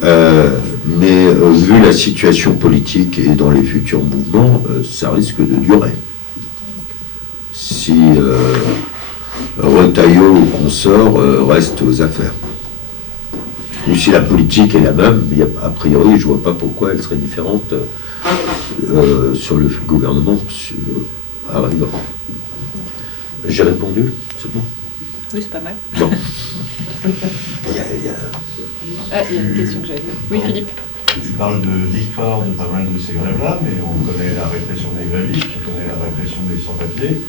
Mais vu la situation politique et dans les futurs mouvements, ça risque de durer. Si Retailleau ou consort reste aux affaires. Ou si la politique est la même, a priori, je ne vois pas pourquoi elle serait différente sur le gouvernement arrivant. J'ai répondu, c'est bon? Oui, c'est pas mal. Bon. Ah, il y a une question que j'avais. Oui, Philippe. Tu parles de victoire de pas mal de ces grèves-là, mais on connaît la répression des grévistes, on connaît la répression des sans-papiers.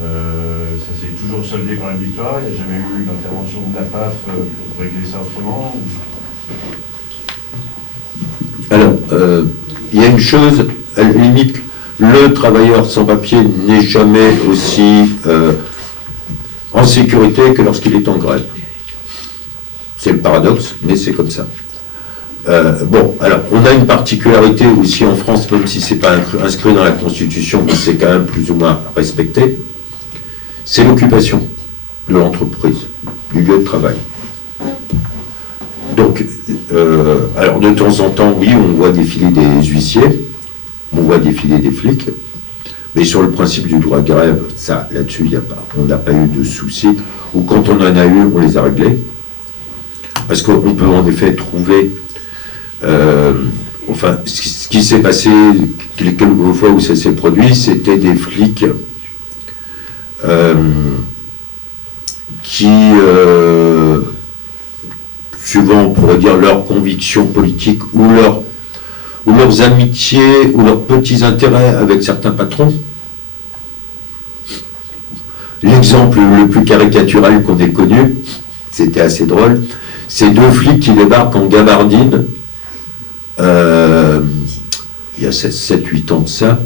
Ça s'est toujours soldé par une victoire. Il n'y a jamais eu une intervention de la PAF pour régler ça autrement. Alors, il y a une chose, à la limite, le travailleur sans papier n'est jamais aussi en sécurité que lorsqu'il est en grève. C'est le paradoxe, mais c'est comme ça. Bon, alors, on a une particularité aussi en France, même si ce n'est pas inscrit dans la Constitution, mais c'est quand même plus ou moins respecté, c'est l'occupation de l'entreprise, du lieu de travail. Donc, alors de temps en temps, oui, on voit défiler des huissiers, on voit défiler des flics, mais sur le principe du droit de grève, ça, là-dessus, on n'a pas eu de soucis, ou quand on en a eu, on les a réglés. Parce qu'on peut en effet trouver, enfin, ce qui s'est passé, quelques fois où ça s'est produit, c'était des flics qui, suivant, on pourrait dire, leurs convictions politiques ou leurs amitiés ou leurs petits intérêts avec certains patrons. L'exemple le plus caricatural qu'on ait connu, c'était assez drôle, c'est deux flics qui débarquent en gabardine, il y a 7-8 ans de ça.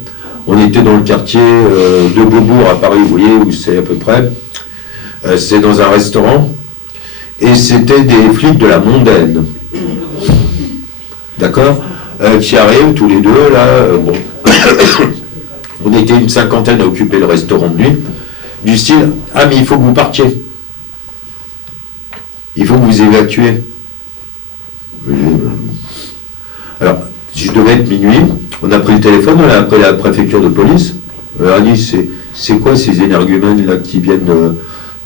On était dans le quartier de Beaubourg à Paris, vous voyez où c'est à peu près. C'est dans un restaurant, et c'était des flics de la mondaine. D'accord, qui arrivent tous les deux, là, bon. On était une cinquantaine à occuper le restaurant de nuit, du style, ah mais il faut que vous partiez. Il faut que vous évacuez. Alors, si je devais être minuit, on a pris le téléphone, on a appelé la préfecture de police. On a dit, c'est quoi ces énergumènes là qui viennent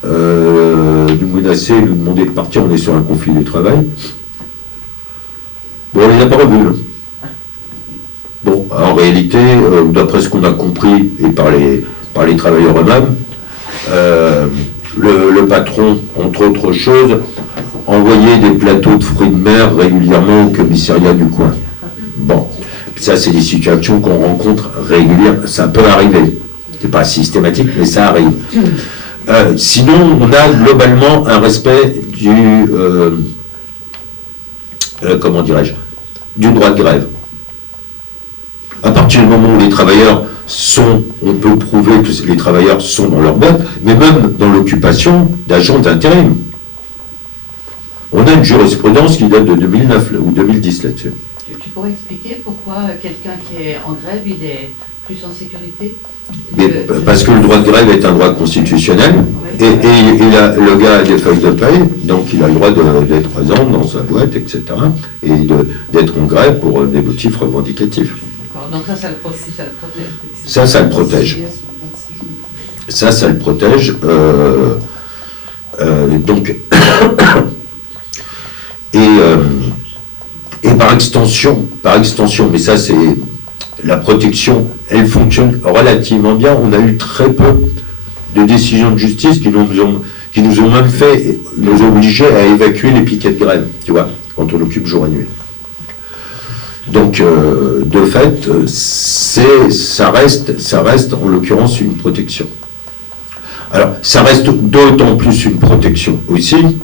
nous menacer, nous demander de partir, on est sur un conflit du travail. Bon, on les a pas revus. Bon, en réalité, d'après ce qu'on a compris, et par les travailleurs eux-mêmes, le patron, entre autres choses, envoyait des plateaux de fruits de mer régulièrement au commissariat du coin. Bon, ça c'est des situations qu'on rencontre régulièrement, ça peut arriver. C'est pas systématique, mais ça arrive. Sinon, on a globalement un respect du, comment dirais-je, du droit de grève. À partir du moment où les travailleurs on peut prouver que les travailleurs sont dans leur boîte, mais même dans l'occupation d'agents d'intérim. On a une jurisprudence qui date de 2009 ou 2010 là-dessus. Tu pourrais expliquer pourquoi quelqu'un qui est en grève, il est plus en sécurité? Parce que le droit de grève est un droit constitutionnel, et le gars a des feuilles de paie, donc il a le droit d'être présent dans sa boîte, etc., et d'être en grève pour des motifs revendicatifs. Donc ça le protège. Ça le protège. Ça le protège. Donc, et par extension, mais ça c'est la protection, elle fonctionne relativement bien. On a eu très peu de décisions de justice qui nous ont même fait, nous obligés à évacuer les piquets de grève, tu vois, quand on occupe jour et nuit. Donc, de fait, ça reste en l'occurrence une protection. Alors, ça reste d'autant plus une protection aussi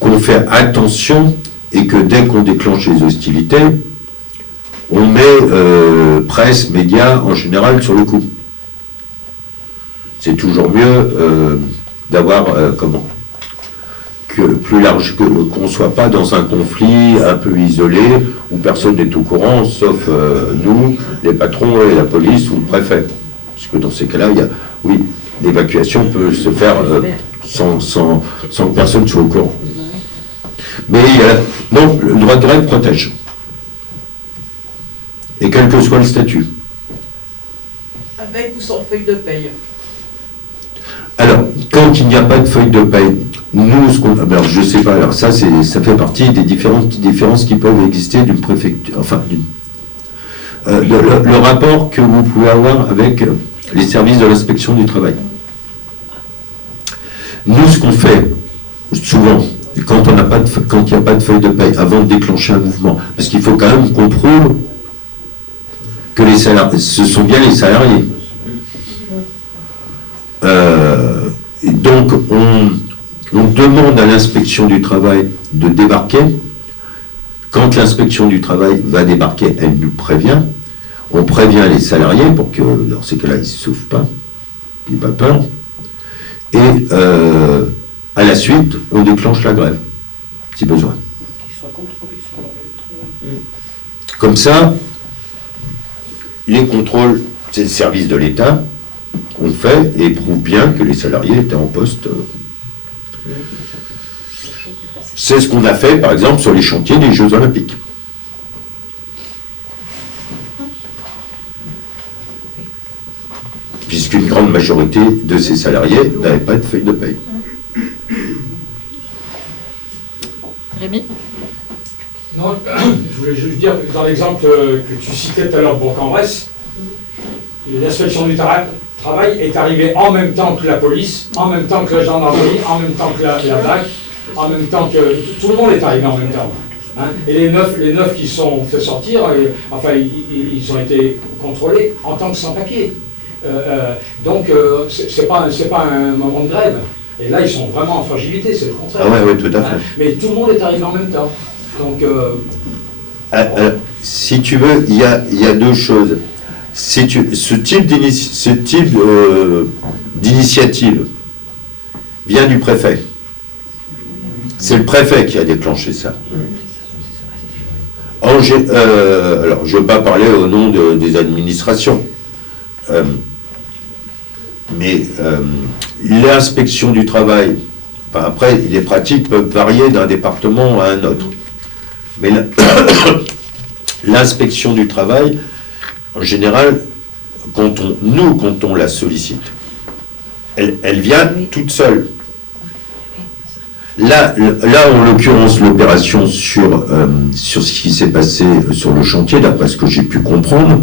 qu'on fait attention et que dès qu'on déclenche les hostilités, on met presse, médias en général sur le coup. C'est toujours mieux d'avoir, que plus large, qu'on ne soit pas dans un conflit un peu isolé où personne n'est au courant, sauf nous, les patrons et la police ou le préfet. Parce que dans ces cas-là, l'évacuation peut se faire sans que personne soit au courant. Mais non, le droit de grève protège. Et quel que soit le statut. Avec ou sans feuille de paye? Alors, quand il n'y a pas de feuille de paye, nous, alors je ne sais pas, alors ça fait partie des différences qui peuvent exister d'une préfecture, enfin, le rapport que vous pouvez avoir avec les services de l'inspection du travail. Nous, ce qu'on fait, souvent, quand il n'y a pas de feuille de paye, avant de déclencher un mouvement, parce qu'il faut quand même qu'on prouve que les salariés, ce sont bien les salariés. Donc, on demande à l'inspection du travail de débarquer. Quand l'inspection du travail va débarquer, elle nous prévient. On prévient les salariés pour que, dans ces cas-là, ils ne se sauvent pas, ils n'aient pas peur. Et à la suite, on déclenche la grève, si besoin. Comme ça, les contrôles, c'est le service de l'État, on fait et prouve bien que les salariés étaient en poste. C'est ce qu'on a fait, par exemple, sur les chantiers des Jeux Olympiques. Puisqu'une grande majorité de ces salariés n'avaient pas de feuille de paye. Rémi? Non, je voulais juste dire que dans l'exemple que tu citais tout à l'heure, Bourg-en-Bresse, l'inspection du travail est arrivée en même temps que la police, en même temps que la gendarmerie, en même temps que la BAC, en même temps que... Tout le monde est arrivé en même temps. Hein. Et les neuf qui sont fait sortir, ils ont été contrôlés en tant que sans-papiers. Donc, c'est pas un moment de grève. Et là, ils sont vraiment en fragilité, c'est le contraire. Ah ouais, tout à fait. Mais tout le monde est arrivé en même temps. Donc, si tu veux, il y a deux choses. Ce type d'initiative vient du préfet. C'est le préfet qui a déclenché ça. Alors, je ne veux pas parler au nom des administrations, mais l'inspection du travail, après, les pratiques peuvent varier d'un département à un autre. Mais l'inspection du travail, en général, quand on la sollicite, elle vient toute seule. Là, en l'occurrence, l'opération sur ce qui s'est passé sur le chantier, d'après ce que j'ai pu comprendre,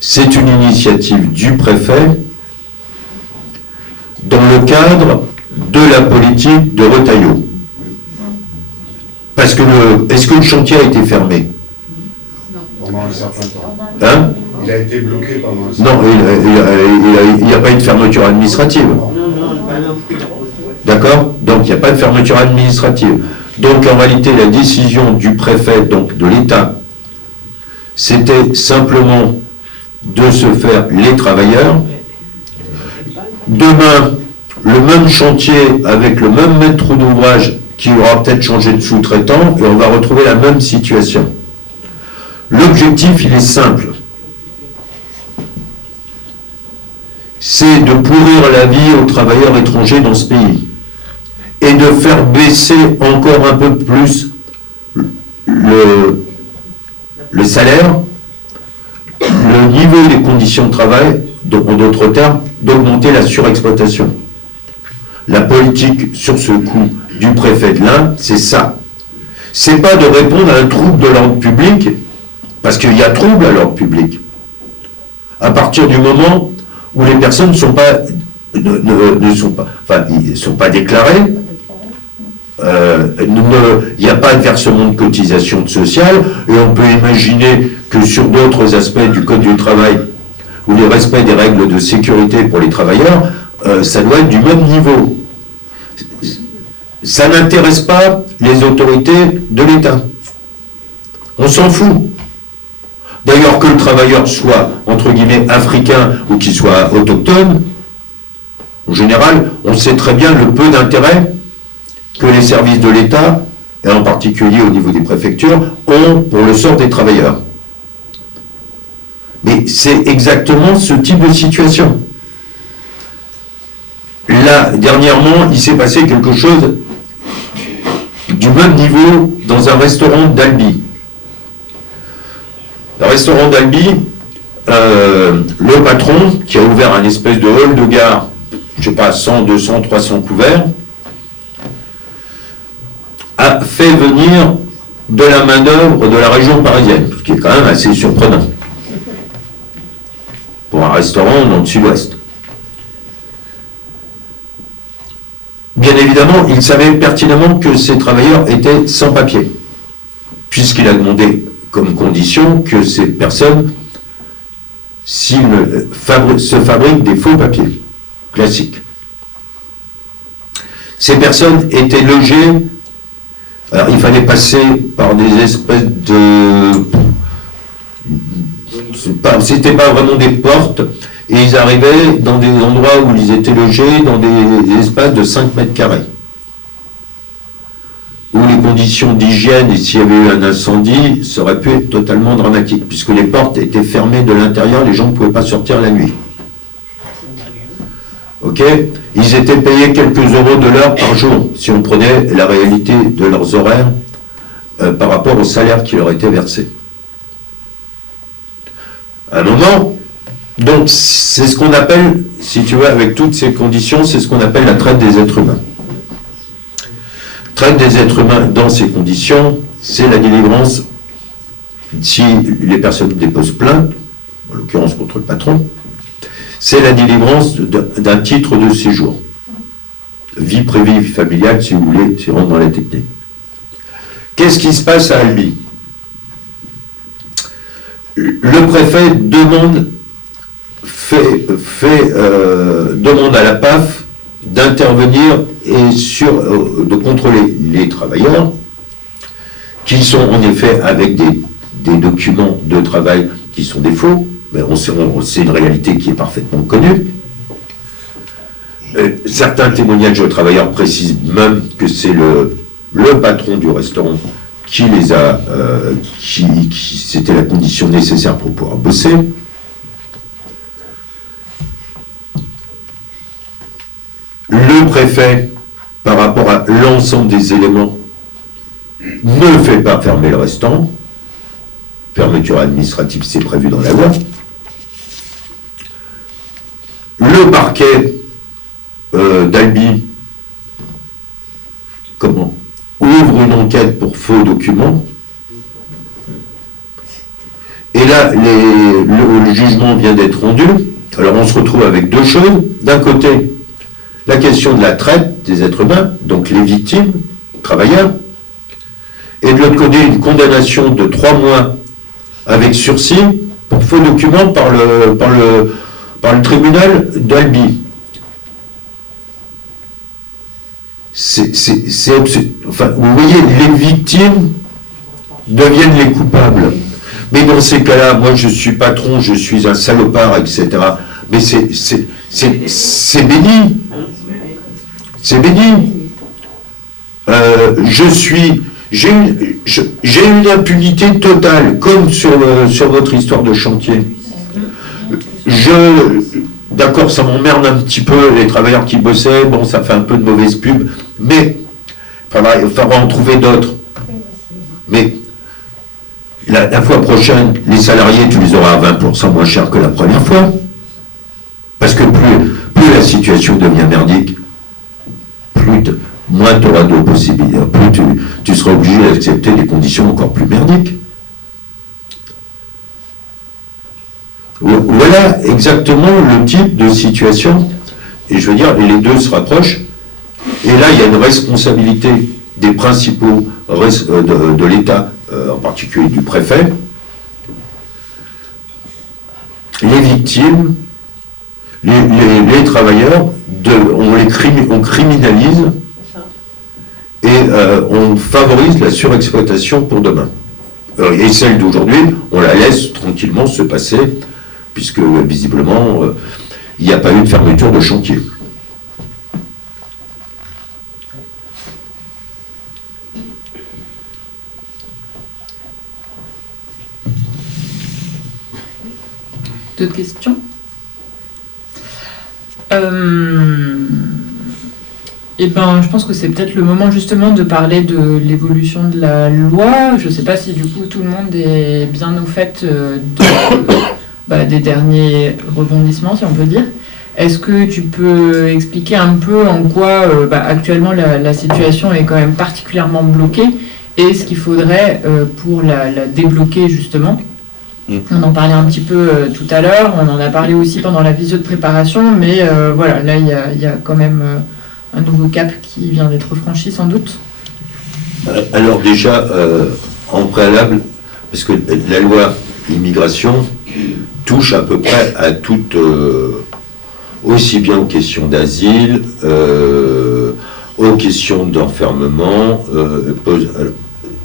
c'est une initiative du préfet dans le cadre de la politique de Retailleau. Parce que est-ce que le chantier a été fermé? Pendant un certain temps. Hein? Il a été bloqué pendant un certain temps. Non, il n'y a pas eu de fermeture administrative. D'accord? Donc, il n'y a pas de fermeture administrative. Donc, en réalité, la décision du préfet, donc de l'État, c'était simplement de se faire les travailleurs. Demain, le même chantier avec le même maître d'ouvrage qui aura peut-être changé de sous-traitant et on va retrouver la même situation. L'objectif, il est simple. C'est de pourrir la vie aux travailleurs étrangers dans ce pays et de faire baisser encore un peu plus le salaire, le niveau des conditions de travail, donc en d'autres termes, d'augmenter la surexploitation. La politique sur ce coup du préfet de l'Ain, c'est ça. C'est pas de répondre à un trouble de l'ordre public, parce qu'il y a trouble à l'ordre public. À partir du moment où les personnes ne sont pas déclarées, il n'y a pas de versement de cotisation sociale, et on peut imaginer que sur d'autres aspects du Code du travail, ou le respect des règles de sécurité pour les travailleurs, ça doit être du même niveau. Ça n'intéresse pas les autorités de l'État. On s'en fout. D'ailleurs, que le travailleur soit, entre guillemets, africain ou qu'il soit autochtone, en général, on sait très bien le peu d'intérêt que les services de l'État, et en particulier au niveau des préfectures, ont pour le sort des travailleurs. Mais c'est exactement ce type de situation. Là, dernièrement, il s'est passé quelque chose du même niveau dans un restaurant d'Albi. Le restaurant d'Albi, le patron, qui a ouvert un espèce de hall de gare, je sais pas, 100, 200, 300 couverts, a fait venir de la main-d'œuvre de la région parisienne, ce qui est quand même assez surprenant pour un restaurant dans le sud-ouest. Bien évidemment, il savait pertinemment que ces travailleurs étaient sans papier, puisqu'il a demandé comme condition que ces personnes se fabriquent des faux papiers classiques. Ces personnes étaient logées. Alors, il fallait passer par des espèces de... C'était pas vraiment des portes, et ils arrivaient dans des endroits où ils étaient logés, dans des espaces de 5 mètres carrés. Où les conditions d'hygiène, et s'il y avait eu un incendie, ça aurait pu être totalement dramatique, puisque les portes étaient fermées de l'intérieur, les gens ne pouvaient pas sortir la nuit. Ok ? Ils étaient payés quelques euros de l'heure par jour, si on prenait la réalité de leurs horaires par rapport au salaire qui leur était versé. À un moment, donc c'est ce qu'on appelle, si tu veux, avec toutes ces conditions, c'est ce qu'on appelle la traite des êtres humains. Traite des êtres humains dans ces conditions, c'est la délivrance, si les personnes déposent plainte, en l'occurrence contre le patron, c'est la délivrance d'un titre de séjour. Vie privée, vie familiale, si vous voulez, c'est rentre dans la technique. Qu'est-ce qui se passe à Albi ? Le préfet demande à la PAF d'intervenir et de contrôler les travailleurs qui sont en effet avec des documents de travail qui sont des faux, mais c'est une réalité qui est parfaitement connue. Certains témoignages de travailleurs précisent même que c'est le patron du restaurant qui les a, c'était la condition nécessaire pour pouvoir bosser. Le préfet, par rapport à l'ensemble des éléments, ne fait pas fermer le restaurant. Fermeture administrative, c'est prévu dans la loi. Le parquet d'Albi, ouvre une enquête pour faux documents. Et là, le jugement vient d'être rendu. Alors on se retrouve avec deux choses. D'un côté, la question de la traite des êtres humains, donc les victimes, travailleurs, et de l'autre côté, une condamnation de 3 mois avec sursis pour faux documents par le tribunal d'Albi. Enfin, vous voyez, les victimes deviennent les coupables. Mais dans ces cas-là, moi je suis patron, je suis un salopard, etc. Mais c'est béni. C'est béni. J'ai une impunité totale, comme sur votre histoire de chantier. D'accord, ça m'emmerde un petit peu, les travailleurs qui bossaient, bon, ça fait un peu de mauvaise pub, mais il faudra en trouver d'autres. Mais la fois prochaine, les salariés, tu les auras à 20% moins cher que la première fois. Parce que plus la situation devient merdique, moins tu auras de possibilités, plus tu seras obligé d'accepter des conditions encore plus merdiques. Voilà exactement le type de situation, et je veux dire, les deux se rapprochent, et là il y a une responsabilité des principaux de l'État, en particulier du préfet, les victimes, les travailleurs, on criminalise et on favorise la surexploitation pour demain. Et celle d'aujourd'hui, on la laisse tranquillement se passer, puisque visiblement, il n'y a pas eu de fermeture de chantier. D'autres questions? Eh ben, je pense que c'est peut-être le moment justement de parler de l'évolution de la loi. Je ne sais pas si du coup tout le monde est bien au fait des derniers rebondissements, si on peut dire. Est-ce que tu peux expliquer un peu en quoi actuellement la situation est quand même particulièrement bloquée et ce qu'il faudrait pour la débloquer justement? On en parlait un petit peu tout à l'heure, on en a parlé aussi pendant la visio de préparation, mais voilà, là il y a quand même un nouveau cap qui vient d'être franchi sans doute. Alors déjà, en préalable, parce que la loi immigration touche à peu près à toutes, aussi bien aux questions d'asile, aux questions d'enfermement,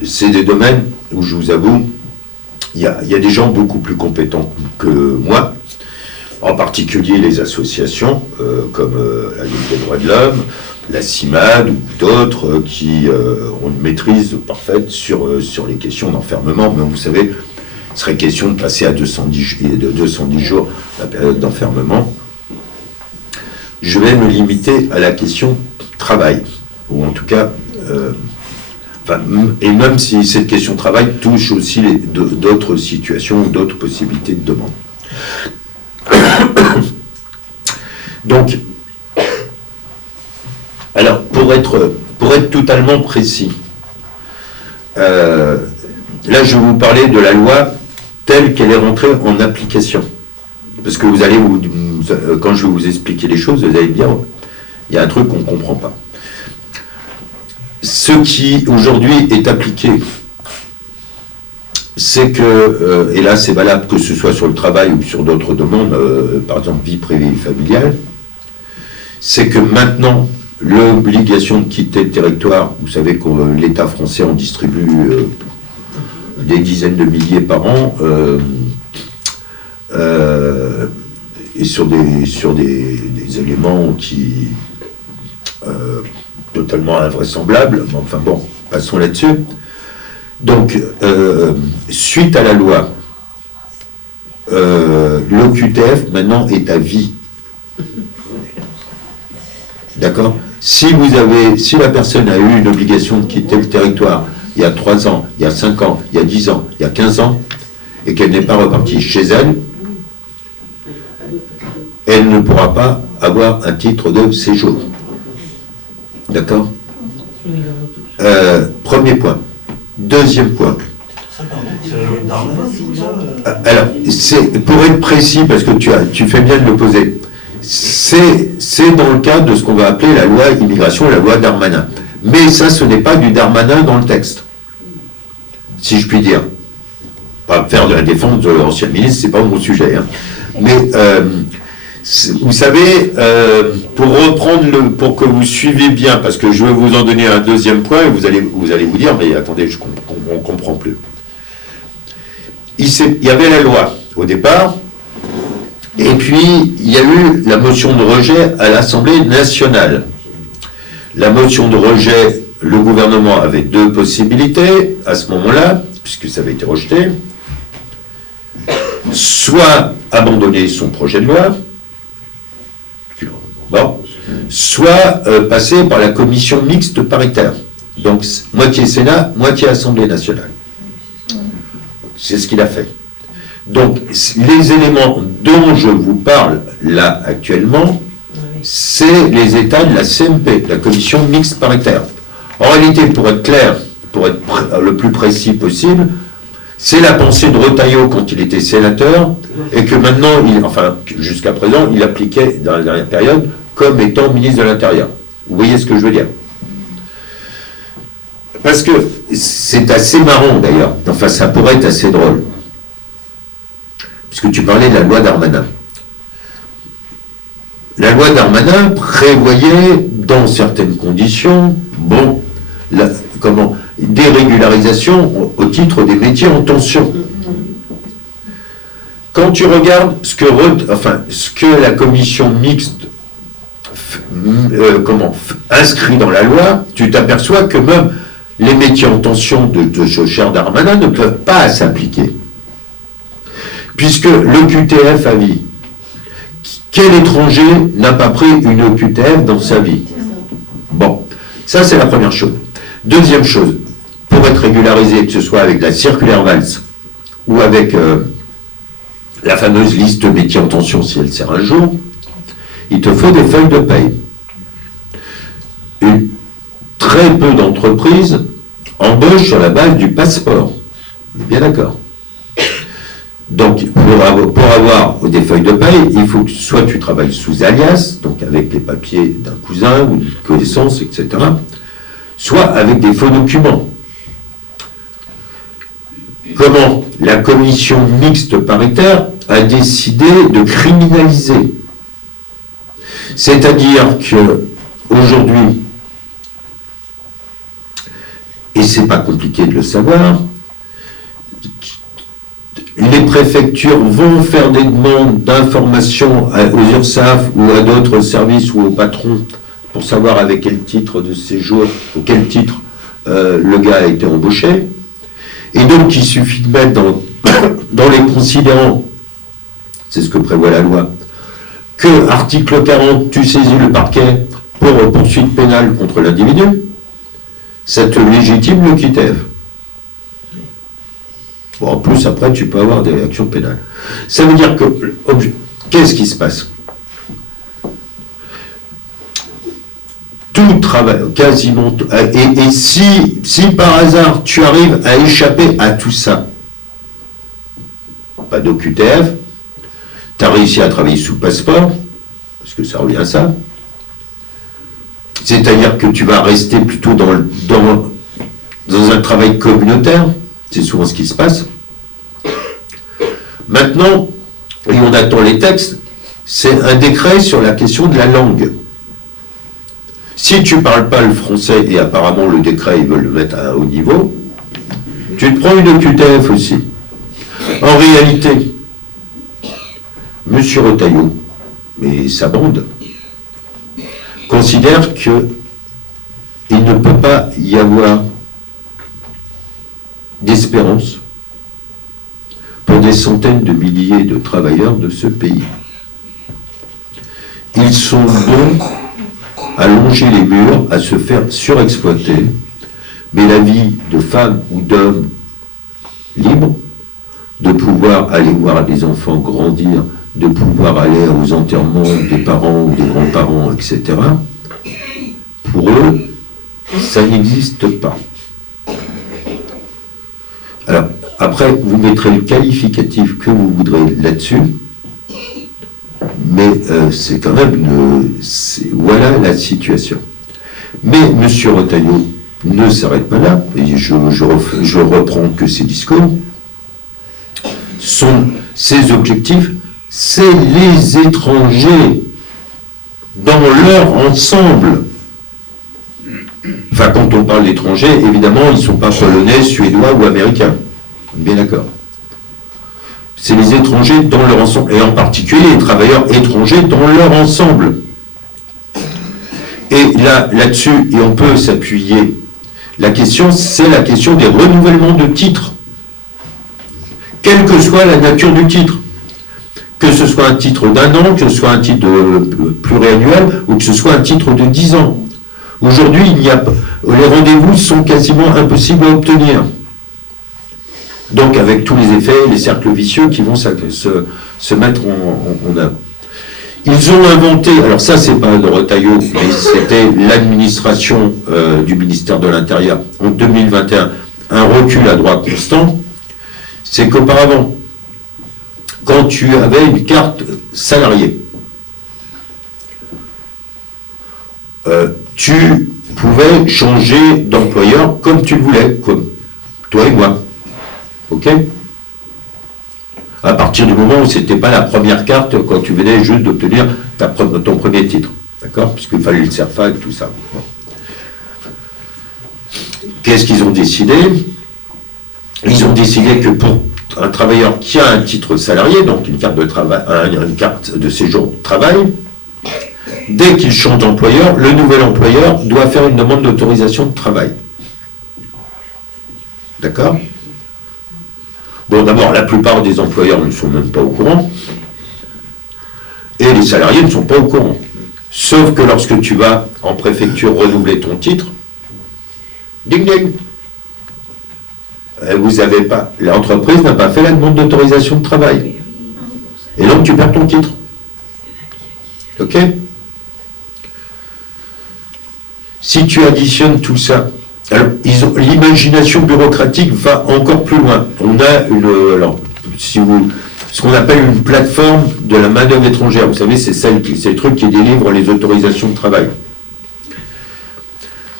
c'est des domaines où je vous avoue, il y a des gens beaucoup plus compétents que moi, en particulier les associations comme la Ligue des droits de l'homme, la CIMAD ou d'autres qui ont une maîtrise parfaite sur les questions d'enfermement. Mais vous savez, il serait question de passer à 210 jours la période d'enfermement. Je vais me limiter à la question travail, ou en tout cas... et même si cette question travail touche aussi d'autres situations ou d'autres possibilités de demande. Donc, alors pour être totalement précis, là je vais vous parler de la loi telle qu'elle est rentrée en application. Parce que vous allez quand je vais vous expliquer les choses, vous allez dire, il y a un truc qu'on ne comprend pas. Ce qui aujourd'hui est appliqué, c'est que, et là c'est valable que ce soit sur le travail ou sur d'autres domaines, par exemple vie privée et familiale, c'est que maintenant l'obligation de quitter le territoire, vous savez que l'État français en distribue des dizaines de milliers par an, et sur des éléments qui... totalement invraisemblable, mais enfin bon, passons là-dessus. Donc, suite à la loi, l'OQTF maintenant est à vie. D'accord ? Si la personne a eu une obligation de quitter le territoire il y a 3 ans, il y a 5 ans, il y a 10 ans, il y a 15 ans, et qu'elle n'est pas repartie chez elle, elle ne pourra pas avoir un titre de séjour. D'accord ? Premier point. Deuxième point. Alors, pour être précis, parce que tu fais bien de le poser, c'est dans le cadre de ce qu'on va appeler la loi immigration et la loi Darmanin. Mais ça, ce n'est pas du Darmanin dans le texte, si je puis dire. Pas faire de la défense de l'ancien ministre, c'est pas mon sujet. Hein. Mais... vous savez, pour que vous suiviez bien, parce que je vais vous en donner un deuxième point, et vous allez vous dire, mais attendez, on ne comprend plus. Il y avait la loi au départ, et puis il y a eu la motion de rejet à l'Assemblée nationale. La motion de rejet, le gouvernement avait 2 possibilités à ce moment-là, puisque ça avait été rejeté. Soit abandonner son projet de loi, soit passer par la commission mixte paritaire. Donc, moitié Sénat, moitié Assemblée nationale. C'est ce qu'il a fait. Donc, les éléments dont je vous parle là actuellement, c'est les états de la CMP, la commission mixte paritaire. En réalité, pour être clair, pour être le plus précis possible, c'est la pensée de Retailleau quand il était sénateur, et que maintenant, jusqu'à présent, il appliquait dans la dernière période comme étant ministre de l'Intérieur. Vous voyez ce que je veux dire ? parce que c'est assez marrant d'ailleurs, enfin ça pourrait être assez drôle, puisque tu parlais de la loi Darmanin. La loi Darmanin prévoyait, dans certaines conditions, des régularisations au titre des métiers en tension. Quand tu regardes ce que la commission mixte inscrit dans la loi, tu t'aperçois que même les métiers en tension de ce cher Darmanin ne peuvent pas s'appliquer. Puisque le QTF a vie. Quel étranger n'a pas pris une OQTF dans sa vie? Bon, ça c'est la première chose. Deuxième chose, pour être régularisé, que ce soit avec la circulaire Valls ou avec la fameuse liste métiers en tension, si elle sert un jour, il te faut des feuilles de paye. Très peu d'entreprises embauchent sur la base du passeport. On est bien d'accord. Donc, pour avoir des feuilles de paye, il faut que soit tu travailles sous alias, donc avec les papiers d'un cousin ou d'une connaissance, etc., soit avec des faux documents. Comment la commission mixte paritaire a décidé de criminaliser? C'est-à-dire que aujourd'hui, et c'est pas compliqué de le savoir, les préfectures vont faire des demandes d'informations aux URSSAF ou à d'autres services ou aux patrons pour savoir avec quel titre de séjour ou quel titre le gars a été embauché. Et donc, il suffit de mettre dans les considérants, c'est ce que prévoit la loi, que article 40, tu saisis le parquet pour poursuite pénale contre l'individu, ça te légitime le QTF. Bon, en plus, après, tu peux avoir des actions pénales. Ça veut dire que, qu'est-ce qui se passe? Tout travail, quasiment, et si par hasard, tu arrives à échapper à tout ça, pas d'OQTF, tu as réussi à travailler sous passeport, parce que ça revient à ça, c'est-à-dire que tu vas rester plutôt dans un travail communautaire, c'est souvent ce qui se passe. Maintenant, et on attend les textes, c'est un décret sur la question de la langue. Si tu ne parles pas le français, et apparemment le décret, ils veulent le mettre à un haut niveau, tu te prends une OQTF aussi. En réalité, M. Retailleau, mais sa bande, considère qu'il ne peut pas y avoir d'espérance pour des centaines de milliers de travailleurs de ce pays. Ils sont bons à longer les murs, à se faire surexploiter, mais la vie de femmes ou d'hommes libres, de pouvoir aller voir des enfants grandir, de pouvoir aller aux enterrements des parents ou des grands-parents, etc., pour eux, ça n'existe pas. Alors, après, vous mettrez le qualificatif que vous voudrez là-dessus, mais c'est quand même voilà la situation. Mais M. Retailleau ne s'arrête pas là, et je reprends que ses discours. Ses objectifs, c'est les étrangers dans leur ensemble. Enfin, quand on parle d'étrangers, évidemment, ils ne sont pas polonais, suédois ou américains. Bien d'accord. C'est les étrangers dans leur ensemble, et en particulier les travailleurs étrangers dans leur ensemble. Et là-dessus, et on peut s'appuyer, la question, c'est la question des renouvellements de titres. Quelle que soit la nature du titre. Que ce soit un titre d'1 an, que ce soit un titre pluriannuel, ou que ce soit un titre de 10 ans. Aujourd'hui, les rendez-vous sont quasiment impossibles à obtenir. Donc, avec tous les effets, les cercles vicieux qui vont se mettre en œuvre. Ils ont inventé, alors ça, c'est pas de Retailleau, mais c'était l'administration du ministère de l'Intérieur en 2021, un recul à droit constant. C'est qu'auparavant, quand tu avais une carte salariée, tu pouvais changer d'employeur comme tu le voulais, comme toi et moi. Ok? À partir du moment où c'était pas la première carte quand tu venais juste d'obtenir ton premier titre. D'accord? Puisqu'il fallait le CERFA et tout ça. Bon. Qu'est-ce qu'ils ont décidé? Ils ont décidé que pour un travailleur qui a un titre salarié, donc une carte de travail, une carte de séjour de travail, dès qu'il change d'employeur, le nouvel employeur doit faire une demande d'autorisation de travail. D'accord? Bon, d'abord, la plupart des employeurs ne sont même pas au courant, et les salariés ne sont pas au courant. Sauf que lorsque tu vas en préfecture renouveler ton titre, ding ding, vous avez pas, l'entreprise n'a pas fait la demande d'autorisation de travail. Et donc tu perds ton titre. Ok? Si tu additionnes tout ça, alors l'imagination bureaucratique va encore plus loin. On a ce qu'on appelle une plateforme de la main-d'œuvre étrangère. Vous savez, c'est le truc qui délivre les autorisations de travail.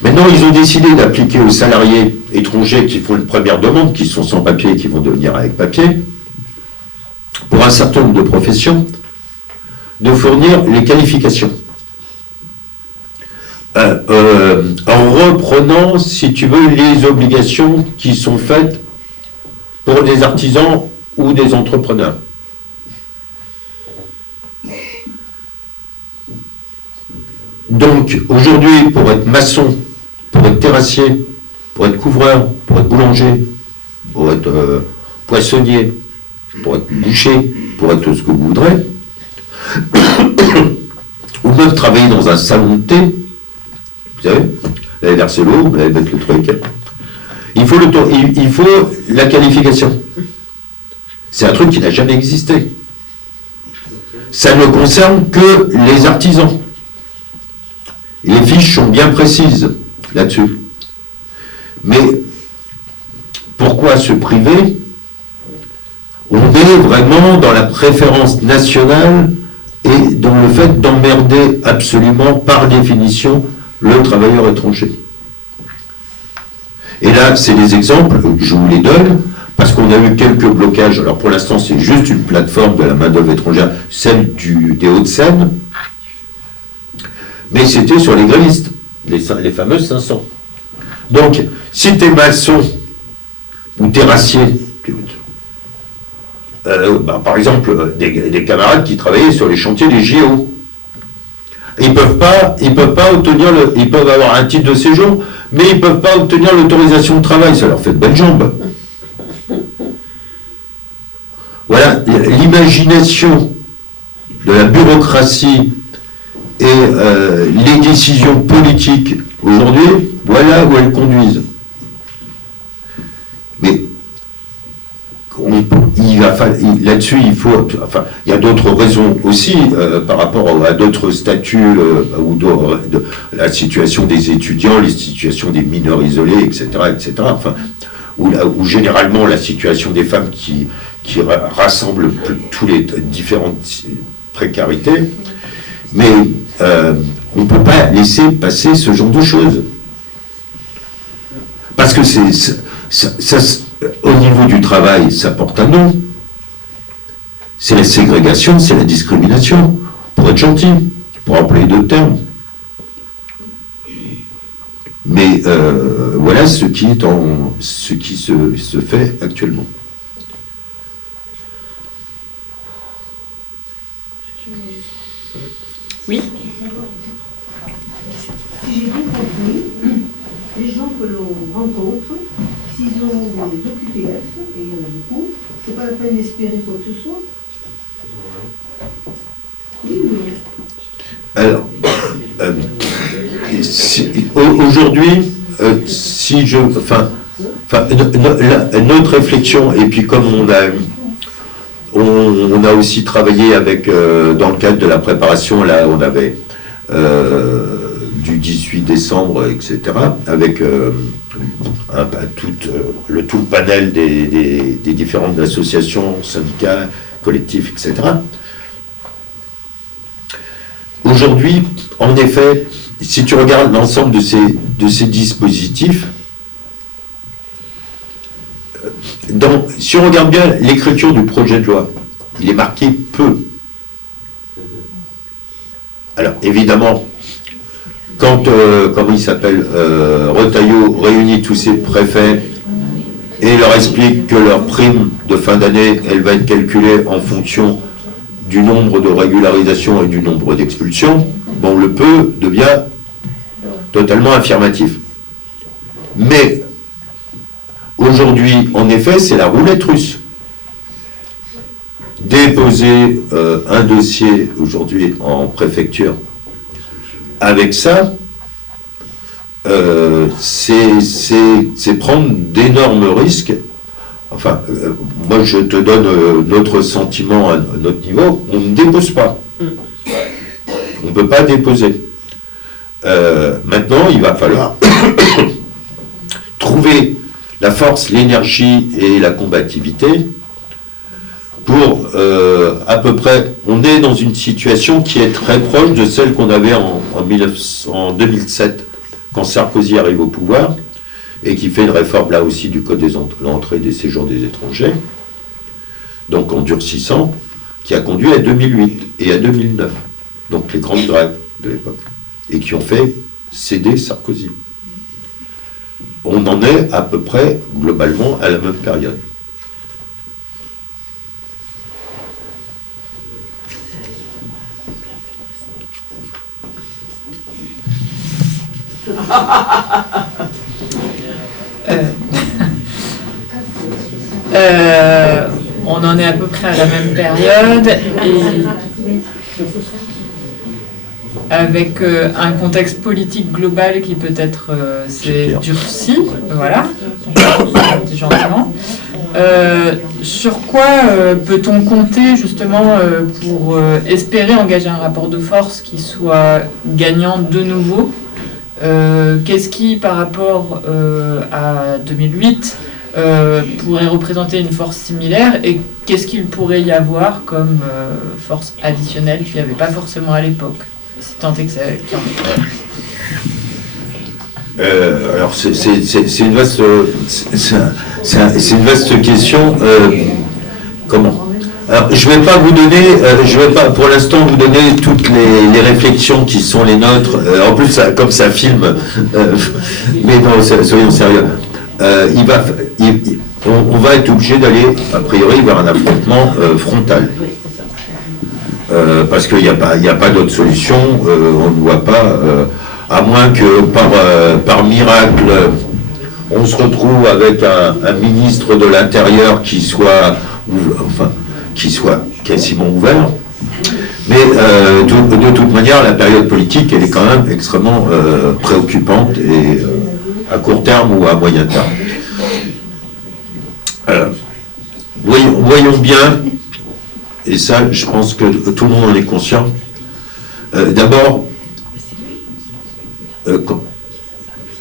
Maintenant, ils ont décidé d'appliquer aux salariés étrangers qui font une première demande, qui sont sans papier et qui vont devenir avec papier, pour un certain nombre de professions, de fournir les qualifications. En reprenant, si tu veux, les obligations qui sont faites pour des artisans ou des entrepreneurs. Donc, aujourd'hui, pour être maçon, pour être terrassier, pour être couvreur, pour être boulanger, pour être poissonnier, pour être boucher, pour être ce que vous voudrez, ou même travailler dans un salon de thé, vous savez, vous allez verser l'eau, vous allez mettre le truc, il faut la qualification. C'est un truc qui n'a jamais existé. Ça ne concerne que les artisans. Les fiches sont bien précises là-dessus. Mais pourquoi se priver? On est vraiment dans la préférence nationale et dans le fait d'emmerder absolument, par définition, le travailleur étranger. Et là, c'est des exemples, je vous les donne, parce qu'on a eu quelques blocages. Alors pour l'instant, c'est juste une plateforme de la main-d'œuvre étrangère, celle des Hauts-de-Seine, mais c'était sur les grévistes, les fameuses 500. Donc, si tu es maçon ou terrassier, par exemple, des camarades qui travaillaient sur les chantiers des JO, ils peuvent pas obtenir ils peuvent avoir un titre de séjour, mais ils peuvent pas obtenir l'autorisation de travail, ça leur fait de belles jambes. Voilà, l'imagination de la bureaucratie et les décisions politiques aujourd'hui, voilà où elles conduisent. Mais là-dessus, il y a d'autres raisons aussi par rapport à d'autres statuts ou la situation des étudiants, les situations des mineurs isolés, etc., etc. Enfin, où généralement la situation des femmes qui rassemble tous les différentes précarités, mais on ne peut pas laisser passer ce genre de choses. Parce que au niveau du travail, ça porte un nom. C'est la ségrégation, c'est la discrimination, pour être gentil, pour employer d'autres termes. Mais voilà ce qui se fait actuellement. Oui. Si j'ai bien compris, les gens que l'on rencontre, s'ils ont des OQTF, et il y en a beaucoup, c'est pas la peine d'espérer quoi que ce soit. Oui, mais... Alors, aujourd'hui, notre réflexion, et puis comme on a aussi travaillé avec, dans le cadre de la préparation, là, on avait du 18 décembre, etc., avec tout le panel des différentes associations, syndicats, collectifs, etc. Aujourd'hui, en effet, si tu regardes l'ensemble de ces dispositifs, si on regarde bien l'écriture du projet de loi, il est marqué peu. Alors, évidemment, quand, comment il s'appelle, Retailleau réunit tous ses préfets et leur explique que leur prime de fin d'année, elle va être calculée en fonction du nombre de régularisations et du nombre d'expulsions, bon, le peu devient totalement affirmatif. Mais aujourd'hui, en effet, c'est la roulette russe. Déposer un dossier aujourd'hui en préfecture avec ça, c'est prendre d'énormes risques. Enfin, moi je te donne notre sentiment à notre niveau, on ne dépose pas. On ne peut pas déposer. Maintenant, il va falloir trouver la force, l'énergie et la combativité pour à peu près, on est dans une situation qui est très proche de celle qu'on avait en 2007, quand Sarkozy arrive au pouvoir, et qui fait une réforme là aussi du code de l'entrée et des séjours des étrangers, donc en durcissant, qui a conduit à 2008 et à 2009, donc les grandes grèves de l'époque, et qui ont fait céder Sarkozy. On en est à peu près, globalement, à la même période. On en est à peu près à la même période et avec un contexte politique global qui peut-être s'est durci, voilà, dit gentiment. Sur quoi peut-on compter justement pour espérer engager un rapport de force qui soit gagnant de nouveau? Qu'est-ce qui, par rapport à 2008, pourrait représenter une force similaire et qu'est-ce qu'il pourrait y avoir comme force additionnelle qu'il n'y avait pas forcément à l'époque, si tant est que ça qu'il y en ait. Alors c'est une vaste c'est une vaste question. Comment? Alors, je ne vais pas vous donner, je vais pas pour l'instant vous donner toutes les réflexions qui sont les nôtres. En plus, comme ça filme, mais non, soyons sérieux. On va être obligé d'aller, a priori, vers un affrontement frontal. Parce qu'il n'y a pas d'autre solution, on ne voit pas, à moins que par miracle, on se retrouve avec un ministre de l'Intérieur qui soit quasiment ouvert. Mais de toute manière, la période politique, elle est quand même extrêmement préoccupante, et à court terme ou à moyen terme. Voyons bien, et ça, je pense que tout le monde en est conscient. D'abord,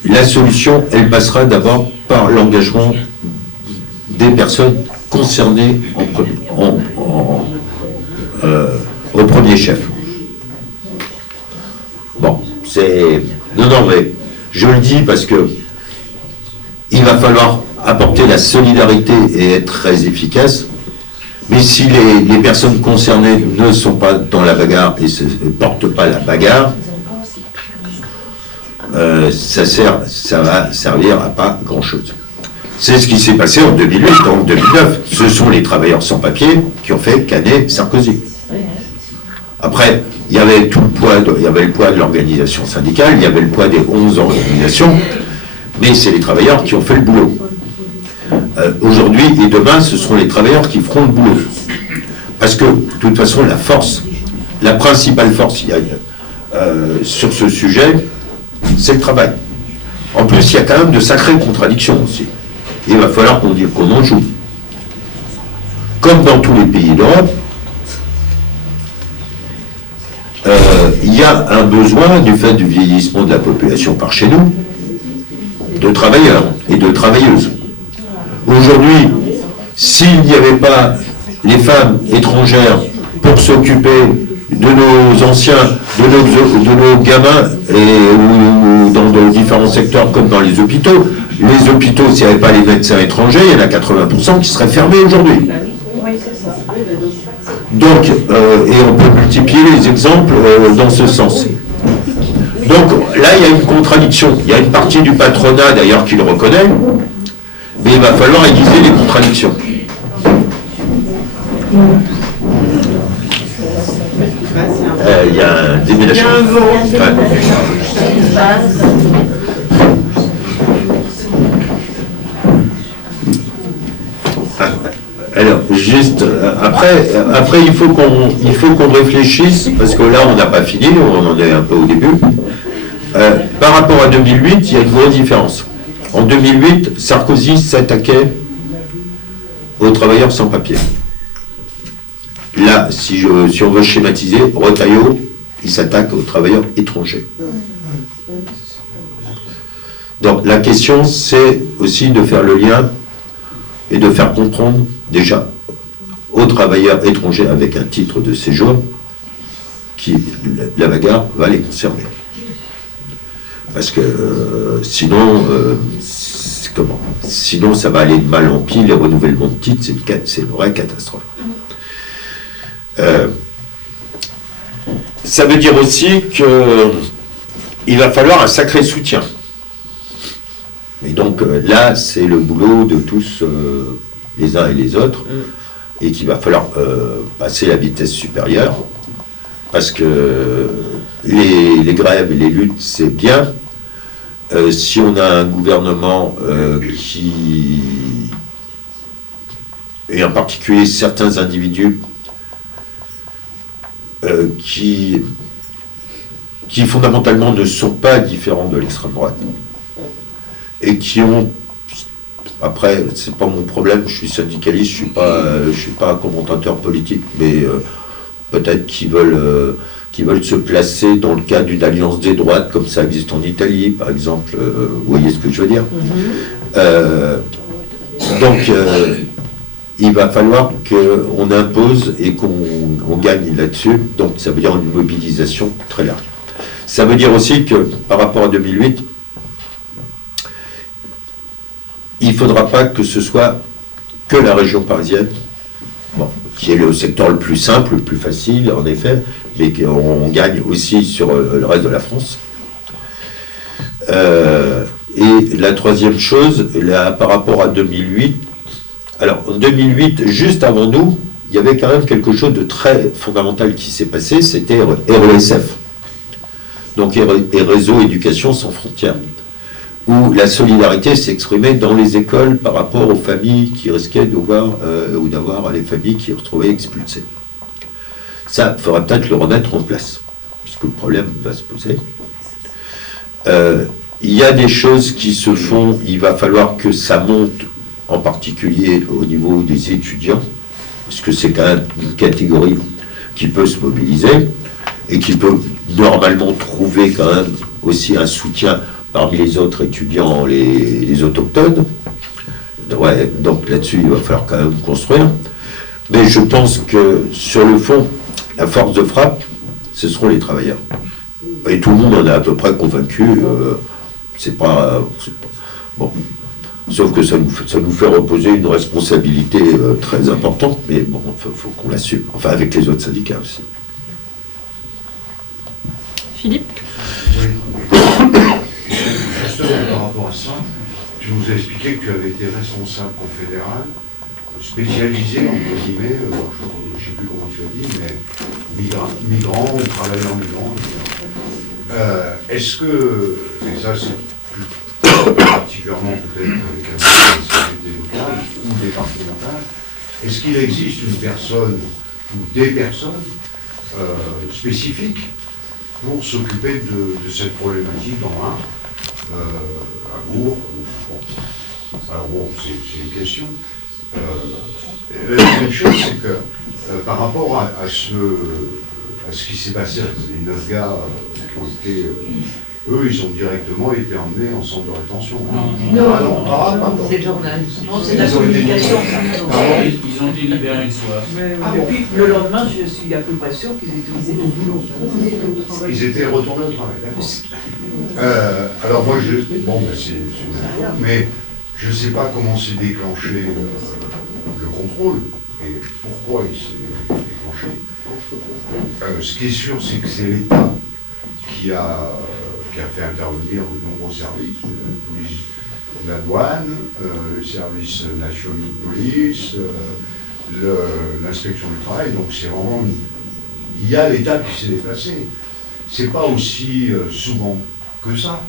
la solution, elle passera d'abord par l'engagement des personnes concernées au premier chef. Bon, c'est... Non, mais je le dis parce que il va falloir apporter la solidarité et être très efficace, mais si les personnes concernées ne sont pas dans la bagarre et ne portent pas la bagarre, ça va servir à pas grand-chose. C'est ce qui s'est passé en 2008, en 2009. Ce sont les travailleurs sans papier qui ont fait canner Sarkozy. Après, il y avait tout le poids, il y avait le poids de l'organisation syndicale, il y avait le poids des 11 organisations, mais c'est les travailleurs qui ont fait le boulot. Aujourd'hui et demain, ce seront les travailleurs qui feront le boulot. Parce que, de toute façon, la principale force sur ce sujet, c'est le travail. En plus, il y a quand même de sacrées contradictions aussi. Il va falloir qu'on en joue. Comme dans tous les pays d'Europe, il y a un besoin, du fait du vieillissement de la population par chez nous, de travailleurs et de travailleuses. Aujourd'hui, s'il n'y avait pas les femmes étrangères pour s'occuper de nos anciens, de nos gamins, ou dans de différents secteurs comme dans les hôpitaux. Les hôpitaux, s'il n'y avait pas les médecins étrangers, il y en a 80% qui seraient fermés aujourd'hui. Donc, et on peut multiplier les exemples dans ce sens. Donc là, il y a une contradiction. Il y a une partie du patronat, d'ailleurs, qui le reconnaît, mais il va falloir aiguiser les contradictions. Il y a un déménagement. Alors, juste, après il faut qu'on réfléchisse, parce que là, on n'a pas fini, on en est un peu au début. Par rapport à 2008, il y a une grosse différence. En 2008, Sarkozy s'attaquait aux travailleurs sans papier. Là, si on veut schématiser, Retailleau, il s'attaque aux travailleurs étrangers. Donc, la question, c'est aussi de faire le lien et de faire comprendre déjà aux travailleurs étrangers avec un titre de séjour qui, la bagarre va les concerner. Parce que sinon, sinon ça va aller de mal en pis, les renouvellements de titres, c'est une vraie catastrophe. Ça veut dire aussi qu'il va falloir un sacré soutien. Et donc là, c'est le boulot de tous les uns et les autres, et qu'il va falloir passer la vitesse supérieure, parce que les grèves et les luttes, c'est bien. Si on a un gouvernement qui, et en particulier certains individus, qui fondamentalement ne sont pas différents de l'extrême droite, et qui ont, après, c'est pas mon problème, je suis syndicaliste, je suis pas un commentateur politique, mais peut-être qu'ils veulent se placer dans le cadre d'une alliance des droites, comme ça existe en Italie, par exemple, vous voyez ce que je veux dire. Donc, il va falloir qu'on impose et qu'on gagne là-dessus, donc ça veut dire une mobilisation très large. Ça veut dire aussi que, par rapport à 2008, il ne faudra pas que ce soit que la région parisienne, qui est le secteur le plus simple, le plus facile, en effet, mais qu'on gagne aussi sur le reste de la France. Et la troisième chose, là, par rapport à 2008, alors en 2008, juste avant nous, il y avait quand même quelque chose de très fondamental qui s'est passé, c'était RESF, donc Réseau Éducation Sans Frontières, où la solidarité s'exprimait dans les écoles par rapport aux familles qui risquaient ou d'avoir les familles qui se retrouvaient expulsées. Ça, il faudra peut-être le remettre en place, puisque le problème va se poser. Il y a des choses qui se font, il va falloir que ça monte, en particulier au niveau des étudiants, parce que c'est quand même une catégorie qui peut se mobiliser, et qui peut normalement trouver quand même aussi un soutien parmi les autres étudiants, les autochtones. Ouais, donc là-dessus, il va falloir quand même construire. Mais je pense que, sur le fond, la force de frappe, ce seront les travailleurs. Et tout le monde en est à peu près convaincu. C'est pas bon. Sauf que ça nous fait reposer une responsabilité très importante, mais bon, il faut qu'on l'assume. Enfin, avec les autres syndicats aussi. Philippe ? Oui. Justement, par rapport à ça, tu nous as expliqué que tu avais été responsable confédéral, spécialisé, entre guillemets, je ne sais plus comment tu as dit, mais migrants ou travailleurs migrants. Est-ce que, et ça c'est plus particulièrement peut-être avec la société locale ou départementale, est-ce qu'il existe une personne ou des personnes spécifiques pour s'occuper de cette problématique dans l'Ain, à Gourg, alors bon, c'est une question. La deuxième chose, c'est que par rapport à ce qui s'est passé avec les 9 gars qui ont été eux, ils ont directement été emmenés en centre de rétention. Non. Ah non, pardon. C'est le journal. Non, c'est de la Ils ont été- communication. Ils ont été libérés une fois. Ah Et bon. puis le lendemain, je suis à peu près sûr qu'ils étaient au boulot. Ils étaient retournés au travail, d'accord. Alors moi, bon, ben, c'est une affaire, mais je ne sais pas comment s'est déclenché le contrôle et pourquoi il s'est déclenché. Ce qui est sûr, c'est que c'est l'État qui a fait intervenir de nombreux services, la police, la douane, le service national de police, l'inspection du travail. Donc c'est vraiment, il y a l'État qui s'est déplacé. C'est pas aussi souvent que ça.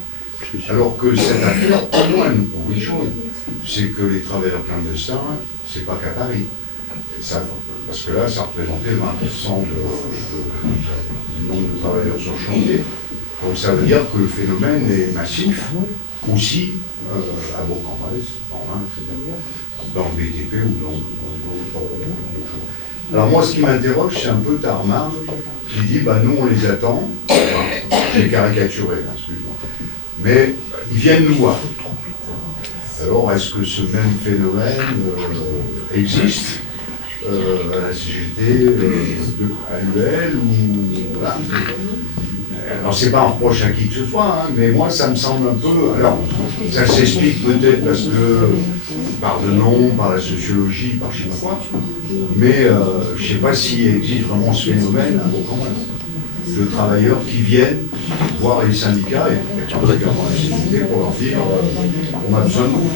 Alors que cette affaire, au moins, nous prouve une chose, c'est que les travailleurs clandestins, c'est pas qu'à Paris. Et ça, parce que là, ça représentait 20% du nombre de travailleurs sur chantier. Donc ça veut dire que le phénomène est massif, aussi à Bourg-en-Bresse, en Rhin, c'est-à-dire dans le BTP ou dans d'autres choses. Alors moi, ce qui m'interroge, c'est un peu ta remarque qui dit, bah nous, on les attend. J'ai caricaturé, hein, excuse-moi. Mais ils viennent nous voir. Alors, est-ce que ce même phénomène existe à la CGT, à l'UL, ou voilà. Alors, c'est pas un reproche à qui que ce soit, hein, mais moi, ça me semble un peu... Alors, ça s'explique peut-être parce que, par de nom, par la sociologie, par je sais pas quoi, mais je sais pas s'il existe vraiment ce phénomène, hein, bon, quand même, de travailleurs qui viennent voir les syndicats, et particulièrement la CGT, pour leur dire on a besoin de vous.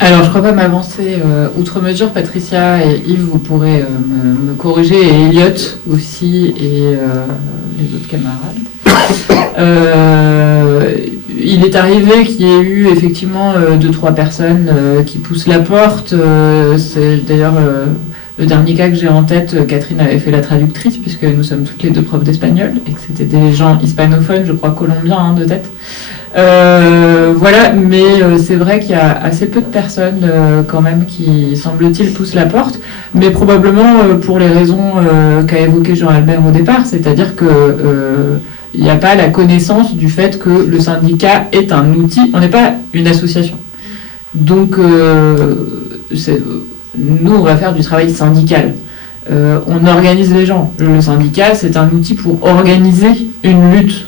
Alors, je crois pas m'avancer outre mesure. Patricia et Yves, vous pourrez me corriger, et Elliot aussi, et les autres camarades. Il est arrivé qu'il y ait eu effectivement 2-3 personnes qui poussent la porte. C'est d'ailleurs le dernier cas que j'ai en tête. Catherine avait fait la traductrice, puisque nous sommes toutes les deux profs d'espagnol, et que c'était des gens hispanophones, je crois colombiens, hein, de tête. Voilà, mais c'est vrai qu'il y a assez peu de personnes quand même qui, semble-t-il, poussent la porte, mais probablement pour les raisons qu'a évoqué Jean-Albert au départ, c'est-à-dire que il n'y a pas la connaissance du fait que le syndicat est un outil, on n'est pas une association. Donc, nous, on va faire du travail syndical. On organise les gens. Le syndicat, c'est un outil pour organiser une lutte.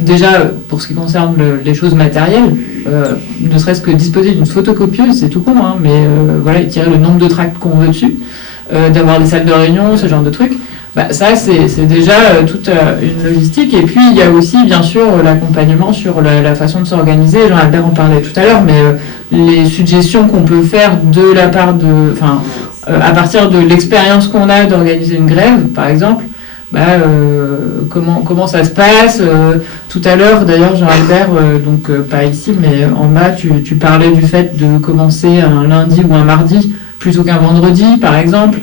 Déjà, pour ce qui concerne les choses matérielles, ne serait-ce que disposer d'une photocopieuse, c'est tout con, hein, mais voilà, tirer le nombre de tracts qu'on veut dessus, d'avoir des salles de réunion, ce genre de trucs, bah, ça c'est déjà toute une logistique. Et puis il y a aussi bien sûr l'accompagnement sur la façon de s'organiser. Jean-Albert en parlait tout à l'heure, mais les suggestions qu'on peut faire de la part de, enfin, à partir de l'expérience qu'on a d'organiser une grève, par exemple. Bah, comment ça se passe tout à l'heure d'ailleurs Jean-Albert, donc pas ici mais en bas, tu parlais du fait de commencer un lundi ou un mardi plutôt qu'un vendredi par exemple,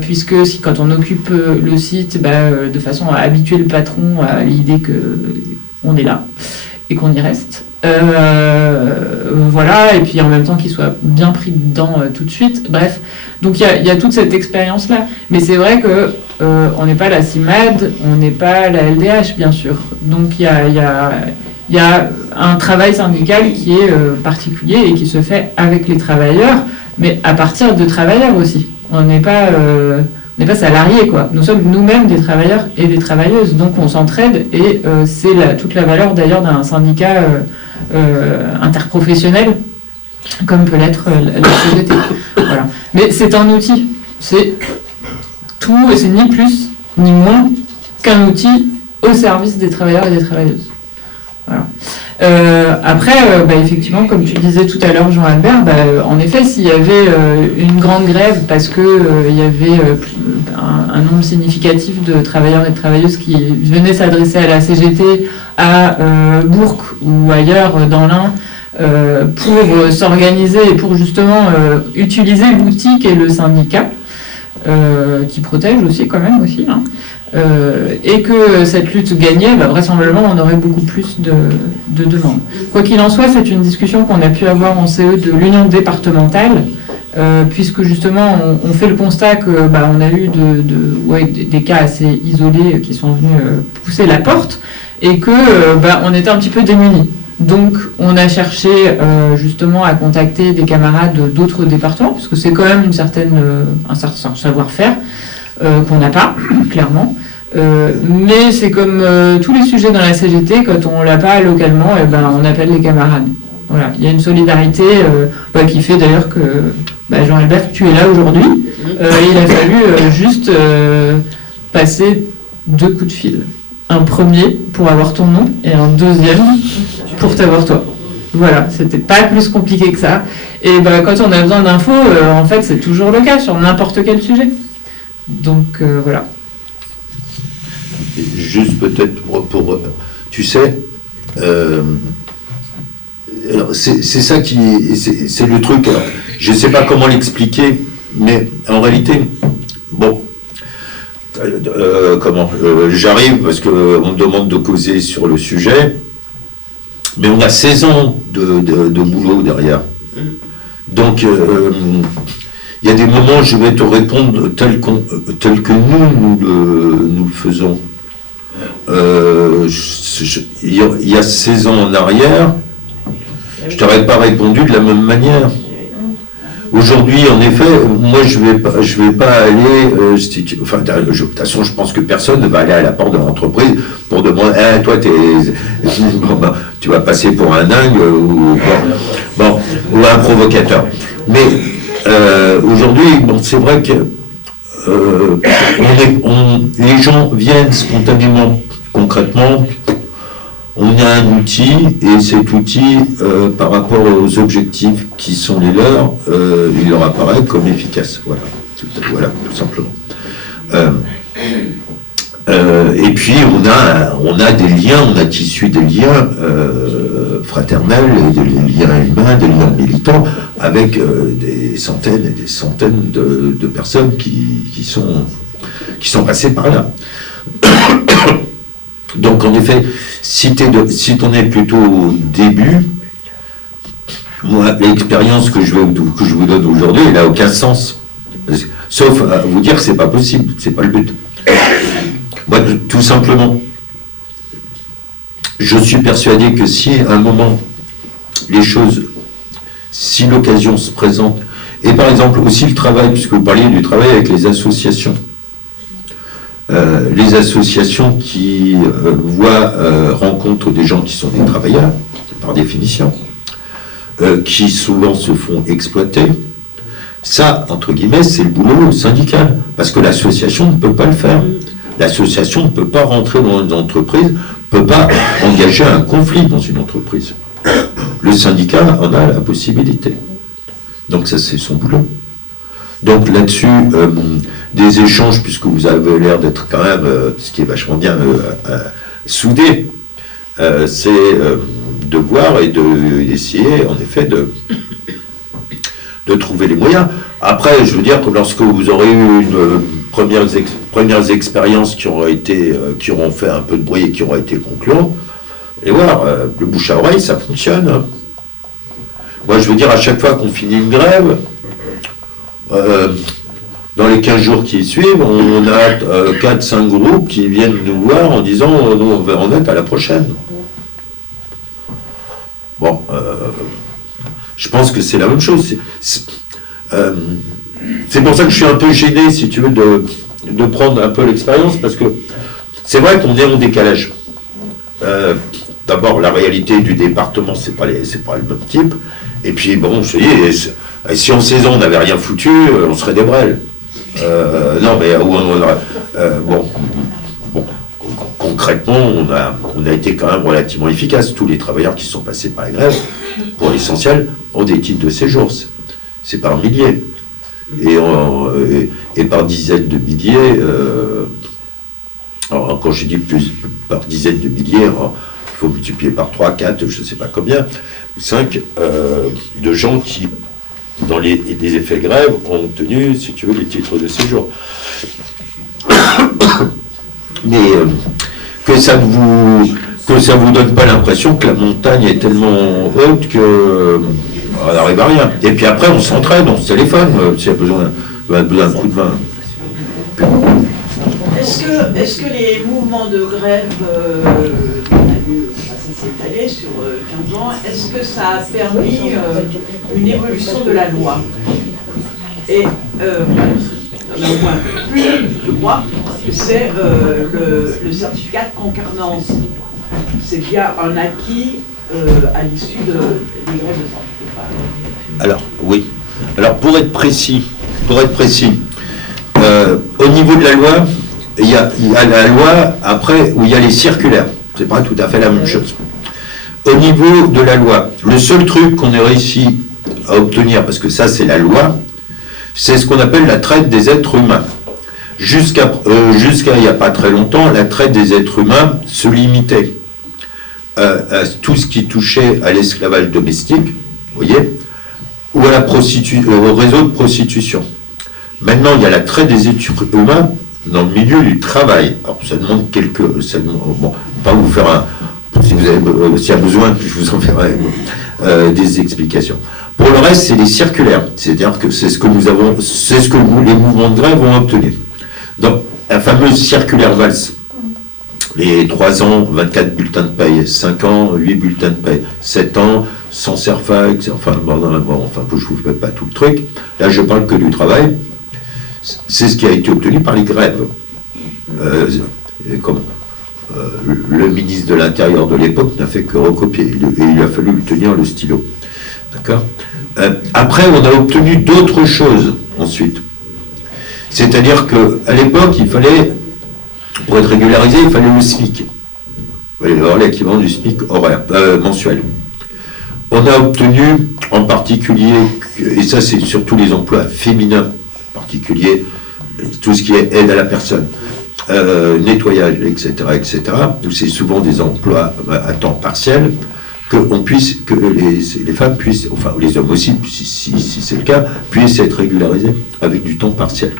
puisque quand on occupe le site, de façon à habituer le patron à l'idée qu'on est là et qu'on y reste. Voilà, et puis en même temps qu'il soit bien pris dedans tout de suite. Bref, donc il y a toute cette expérience-là. Mais c'est vrai que on n'est pas la CIMAD, on n'est pas la LDH, bien sûr. Donc il y a un travail syndical qui est particulier et qui se fait avec les travailleurs, mais à partir de travailleurs aussi. On n'est pas salariés, quoi. Nous sommes nous-mêmes des travailleurs et des travailleuses, donc on s'entraide et c'est toute la valeur d'ailleurs d'un syndicat interprofessionnel, comme peut l'être la CGT. Voilà. Mais c'est un outil, c'est tout et c'est ni plus ni moins qu'un outil au service des travailleurs et des travailleuses. Voilà. Après, effectivement, comme tu disais tout à l'heure, Jean-Albert, en effet, s'il y avait une grande grève parce que il y avait un nombre significatif de travailleurs et de travailleuses qui venaient s'adresser à la CGT à Bourg ou ailleurs dans l'Ain pour s'organiser et pour justement utiliser l'outil qu'est le syndicat, qui protège aussi quand même aussi, hein. Et que cette lutte gagnait, vraisemblablement on aurait beaucoup plus de demandes. Quoi qu'il en soit, c'est une discussion qu'on a pu avoir en CE de l'union départementale, puisque justement on fait le constat que on a eu des cas assez isolés qui sont venus pousser la porte et que on était un petit peu démunis. Donc on a cherché justement à contacter des camarades d'autres départements, parce que c'est quand même un certain savoir-faire qu'on n'a pas, clairement. Mais c'est comme tous les sujets dans la CGT, quand on l'a pas localement, on appelle les camarades. Voilà, il y a une solidarité qui fait d'ailleurs que Jean-Albert, tu es là aujourd'hui. Il a fallu juste passer 2 coups de fil. Un premier pour avoir ton nom et un deuxième pour t'avoir toi. Voilà, c'était pas plus compliqué que ça. Et quand on a besoin d'infos, en fait, c'est toujours le cas sur n'importe quel sujet. Donc voilà. Juste peut-être pour tu sais, alors c'est ça c'est le truc. Alors, je sais pas comment l'expliquer, mais en réalité, bon. J'arrive parce qu'on me demande de causer sur le sujet, mais on a 16 ans de boulot derrière. Donc, il y a des moments, je vais te répondre tel que nous le faisons. Il y a 16 ans en arrière, je t'aurais pas répondu de la même manière. Aujourd'hui, en effet, moi, je vais pas aller. De toute façon, je pense que personne ne va aller à la porte de l'entreprise pour demander. Toi, tu vas passer pour un dingue ou un provocateur. Mais aujourd'hui, c'est vrai que les gens viennent spontanément, concrètement. On a un outil, et cet outil, par rapport aux objectifs qui sont les leurs, il leur apparaît comme efficace. Voilà, tout simplement. Et puis, on a des liens, on a tissu des liens fraternels, et des liens humains, des liens militants, avec des centaines et des centaines de personnes qui sont passées par là. Donc, en effet, si t'en es plutôt au début, moi, l'expérience que je vous donne aujourd'hui, elle n'a aucun sens. Sauf à vous dire que c'est pas possible, c'est pas le but. Moi, tout simplement, je suis persuadé que si à un moment, si l'occasion se présente, et par exemple aussi le travail, puisque vous parliez du travail avec les associations, qui rencontrent des gens qui sont des travailleurs, par définition, qui souvent se font exploiter. Ça, entre guillemets, c'est le boulot syndical, parce que l'association ne peut pas le faire. L'association ne peut pas rentrer dans une entreprise, ne peut pas engager un conflit dans une entreprise. Le syndicat en a la possibilité. Donc ça, c'est son boulot. Donc là-dessus, des échanges, puisque vous avez l'air d'être quand même, ce qui est vachement bien, soudé, c'est de voir et d'essayer, en effet, de trouver les moyens. Après, je veux dire que lorsque vous aurez eu une premières expériences qui auront fait un peu de bruit et qui auront été concluantes, et voir, le bouche à oreille, ça fonctionne. Moi, je veux dire, à chaque fois qu'on finit une grève, dans les 15 jours qui suivent, on a 4-5 groupes qui viennent nous voir en disant nous, on va en être à la prochaine. Bon, je pense que c'est la même chose. C'est pour ça que je suis un peu gêné, si tu veux, de prendre un peu l'expérience, parce que c'est vrai qu'on est en décalage. D'abord, la réalité du département, c'est pas le même type. Et puis, bon, je te dis, si en 16 ans on n'avait rien foutu, on serait des brels. Non, mais concrètement, on a été quand même relativement efficace. Tous les travailleurs qui sont passés par la grève, pour l'essentiel, ont des titres de séjour. C'est par milliers. Et par dizaines de milliers, alors quand je dis par dizaines de milliers, il faut multiplier par 3, 4, je ne sais pas combien, ou 5, de gens qui, dans les effets grève, ont obtenu, si tu veux, les titres de séjour. Mais que ça ne que ça vous donne pas l'impression que la montagne est tellement haute que on n'arrive à rien. Et puis après, on s'entraîne, on se téléphone s'il y a besoin d'un coup de main. Est-ce que les mouvements de grève, on a vu, ça s'est étalé sur 15 ans, est-ce que ça a permis une évolution de la loi? Et d'un point plus, je crois, c'est le certificat de concordance. C'est bien un acquis à l'issue des grèves de santé. Alors, oui. Alors, pour être précis, au niveau de la loi, il y a la loi, après, où il y a les circulaires. C'est pas tout à fait la même chose. Au niveau de la loi, le seul truc qu'on ait réussi à obtenir, parce que ça, c'est la loi, c'est ce qu'on appelle la traite des êtres humains. Jusqu'à il n'y a pas très longtemps, la traite des êtres humains se limitait à tout ce qui touchait à l'esclavage domestique, vous voyez, ou à au réseau de prostitution. Maintenant, il y a la traite des êtres humains dans le milieu du travail. Alors, ça demande bon, pas vous faire un... s'il y a besoin, je vous en ferai des explications. Pour le reste, c'est les circulaires. C'est-à-dire que c'est ce que les mouvements de grève ont obtenu. Donc, la fameuse circulaire Valls, les 3 ans, 24 bulletins de paye, 5 ans, 8 bulletins de paye, 7 ans, sans CERFA, enfin, je ne vous fais pas tout le truc. Là, je parle que du travail. C'est ce qui a été obtenu par les grèves. Le ministre de l'Intérieur de l'époque n'a fait que recopier, et il a fallu lui tenir le stylo. D'accord ? Après, on a obtenu d'autres choses ensuite. C'est-à-dire qu'à l'époque, il fallait, pour être régularisé, il fallait le SMIC. Il fallait avoir l'équivalent du SMIC horaire, mensuel. On a obtenu en particulier, et ça c'est surtout les emplois féminins, en particulier tout ce qui est aide à la personne, nettoyage, etc., où c'est souvent des emplois à temps partiel, que les femmes puissent, enfin les hommes aussi, si c'est le cas, puissent être régularisés avec du temps partiel.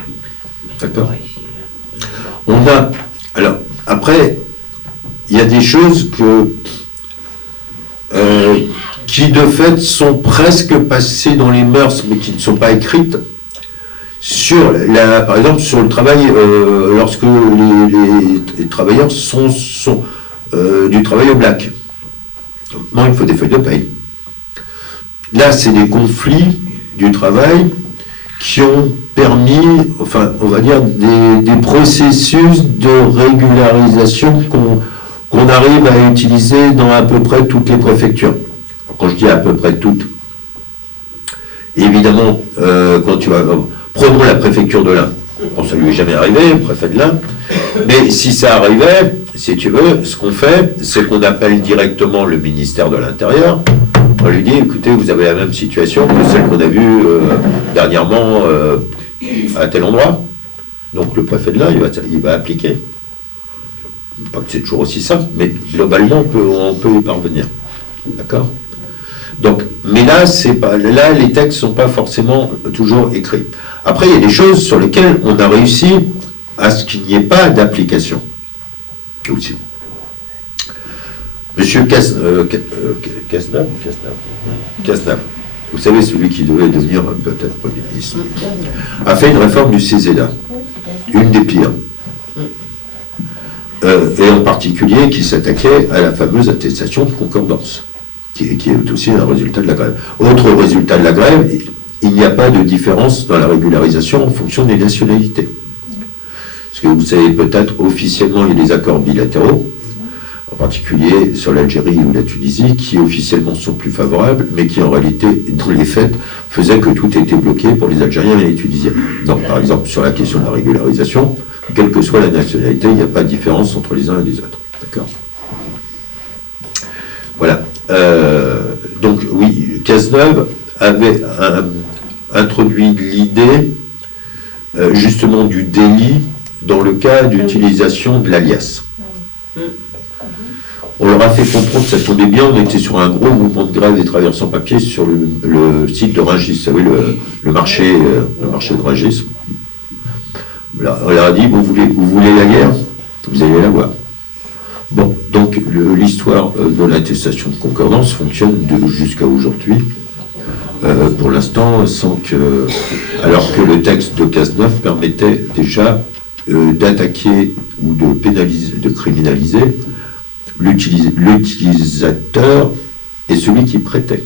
D'accord ? Alors, après, il y a des choses qui de fait sont presque passées dans les mœurs, mais qui ne sont pas écrites, par exemple sur le travail, lorsque les travailleurs sont du travail au black. Non, il faut des feuilles de paye. Là, c'est des conflits du travail qui ont permis, enfin, on va dire, des processus de régularisation qu'on arrive à utiliser dans à peu près toutes les préfectures. Quand je dis à peu près toutes, évidemment, prenons la préfecture de l'Ain. Bon, ça lui est jamais arrivé, le préfet de l'Ain. Mais si ça arrivait, si tu veux, ce qu'on fait, c'est qu'on appelle directement le ministère de l'Intérieur. On lui dit, écoutez, vous avez la même situation que celle qu'on a vue dernièrement à tel endroit. Donc le préfet de l'Ain, il va appliquer. Pas que c'est toujours aussi simple, mais globalement, on peut y parvenir. D'accord ? Donc, mais là, les textes ne sont pas forcément toujours écrits. Après, il y a des choses sur lesquelles on a réussi à ce qu'il n'y ait pas d'application. Aussi. Monsieur Cazenave, vous savez, celui qui devait devenir peut-être Premier ministre, a fait une réforme du CESEDA, une des pires. Et en particulier qui s'attaquait à la fameuse attestation de concordance, qui est aussi un résultat de la grève. Autre résultat de la grève, il n'y a pas de différence dans la régularisation en fonction des nationalités. Parce que vous savez peut-être, officiellement, il y a des accords bilatéraux, en particulier sur l'Algérie ou la Tunisie, qui officiellement sont plus favorables, mais qui en réalité, dans les faits, faisaient que tout était bloqué pour les Algériens et les Tunisiens. Donc, par exemple, sur la question de la régularisation, quelle que soit la nationalité, il n'y a pas de différence entre les uns et les autres. D'accord ? Voilà. Donc, oui, Cazeneuve avait introduit l'idée, justement, du délit dans le cas d'utilisation de l'alias. On leur a fait comprendre que ça tombait bien, on était sur un gros mouvement de grève des travailleurs sans papier sur le site de Rungis, vous savez, le marché de Rungis. On leur a dit, vous voulez la guerre, vous allez la voir. Bon, donc donc l'histoire de l'attestation de concordance fonctionne jusqu'à aujourd'hui, pour l'instant, sans que... Alors que le texte de Cazeneuve permettait déjà d'attaquer ou de pénaliser, de criminaliser l'utilisateur et celui qui prêtait.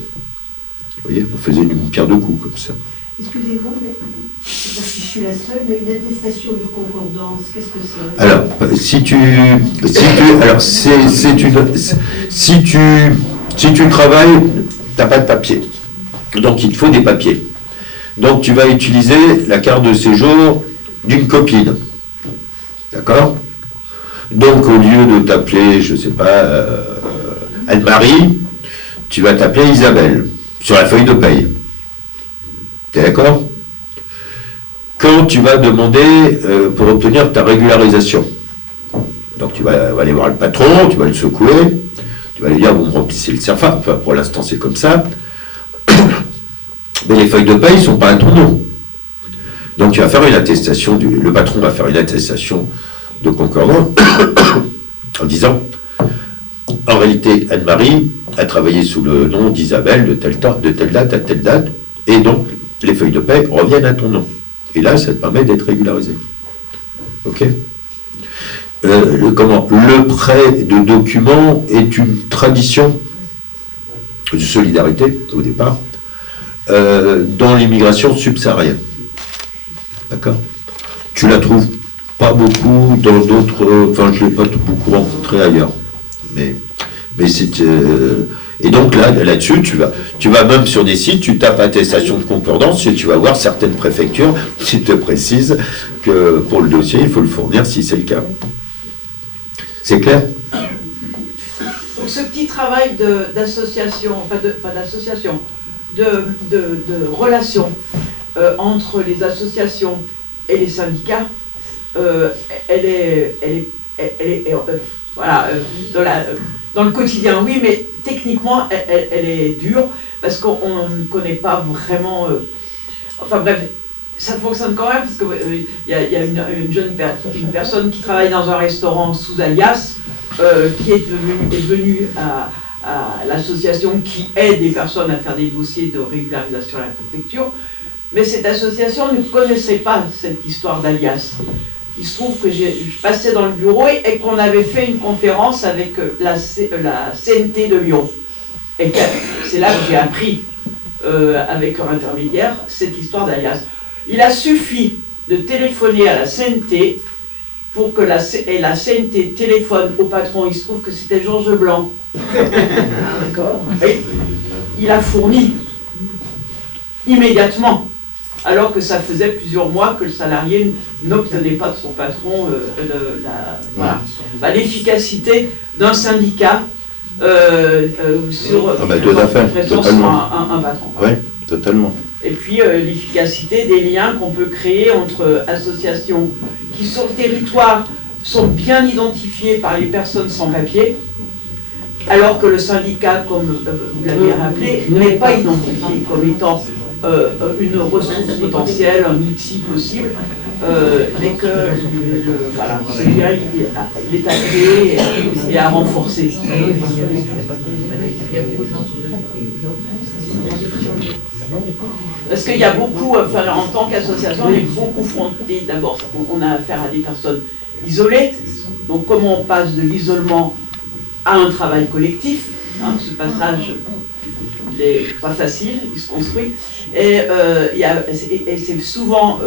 Vous voyez, on faisait une pierre deux coups comme ça. Excusez-moi, mais c'est parce que je suis la seule, mais une attestation de concordance, qu'est-ce que c'est? Alors, si tu travailles, t'as pas de papier. Donc il te faut des papiers. Donc tu vas utiliser la carte de séjour d'une copine. D'accord? Donc au lieu de t'appeler, je sais pas, Anne-Marie, tu vas t'appeler Isabelle, sur la feuille de paye. T'es d'accord? Quand tu vas demander pour obtenir ta régularisation. Donc tu vas aller voir le patron, tu vas le secouer, tu vas lui dire, vous me remplissez le CERFA, enfin pour l'instant c'est comme ça, mais les feuilles de paye ne sont pas à ton nom. Donc tu vas faire une attestation, le patron va faire une attestation de concordance en disant, en réalité Anne-Marie a travaillé sous le nom d'Isabelle de telle date à telle date, et donc les feuilles de paye reviennent à ton nom. Et là, ça te permet d'être régularisé. Ok? Le prêt de documents est une tradition de solidarité, au départ, dans l'immigration subsaharienne. D'accord? Tu la trouves pas beaucoup dans d'autres... Enfin, je ne l'ai pas beaucoup rencontré ailleurs. Mais c'est... et donc là-dessus, tu vas même sur des sites, tu tapes attestation de concordance et tu vas voir certaines préfectures qui te précisent que pour le dossier, il faut le fournir si c'est le cas. C'est clair? Donc ce petit travail d'association, enfin pas d'association, de relation entre les associations et les syndicats, elle est voilà, dans le quotidien, oui, mais techniquement, elle est dure parce qu'on ne connaît pas vraiment. Enfin bref, ça fonctionne quand même parce qu'il y a une personne qui travaille dans un restaurant sous alias qui est devenue à l'association qui aide les personnes à faire des dossiers de régularisation à la préfecture. Mais cette association ne connaissait pas cette histoire d'alias. Il se trouve que je passais dans le bureau et qu'on avait fait une conférence avec la CNT de Lyon. Et c'est là que j'ai appris, avec leur intermédiaire, cette histoire d'alias. Il a suffi de téléphoner à la CNT pour que la CNT téléphone au patron. Il se trouve que c'était Georges Blanc. D'accord. Et il a fourni immédiatement, alors que ça faisait plusieurs mois que le salarié n'obtenait pas de son patron l'efficacité d'un syndicat sur un patron. Oui, totalement. Et puis l'efficacité des liens qu'on peut créer entre associations qui sur le territoire sont bien identifiées par les personnes sans papier, alors que le syndicat, comme vous l'avez rappelé, n'est pas identifié comme étant une ressource potentielle, un outil possible, mais que celui-là, il est à créer et à renforcer. Parce qu'il y a beaucoup, enfin, en tant qu'association, on est beaucoup fronté. D'abord, on a affaire à des personnes isolées. Donc, comment on passe de l'isolement à un travail collectif, ce passage n'est pas facile, il se construit. Et c'est souvent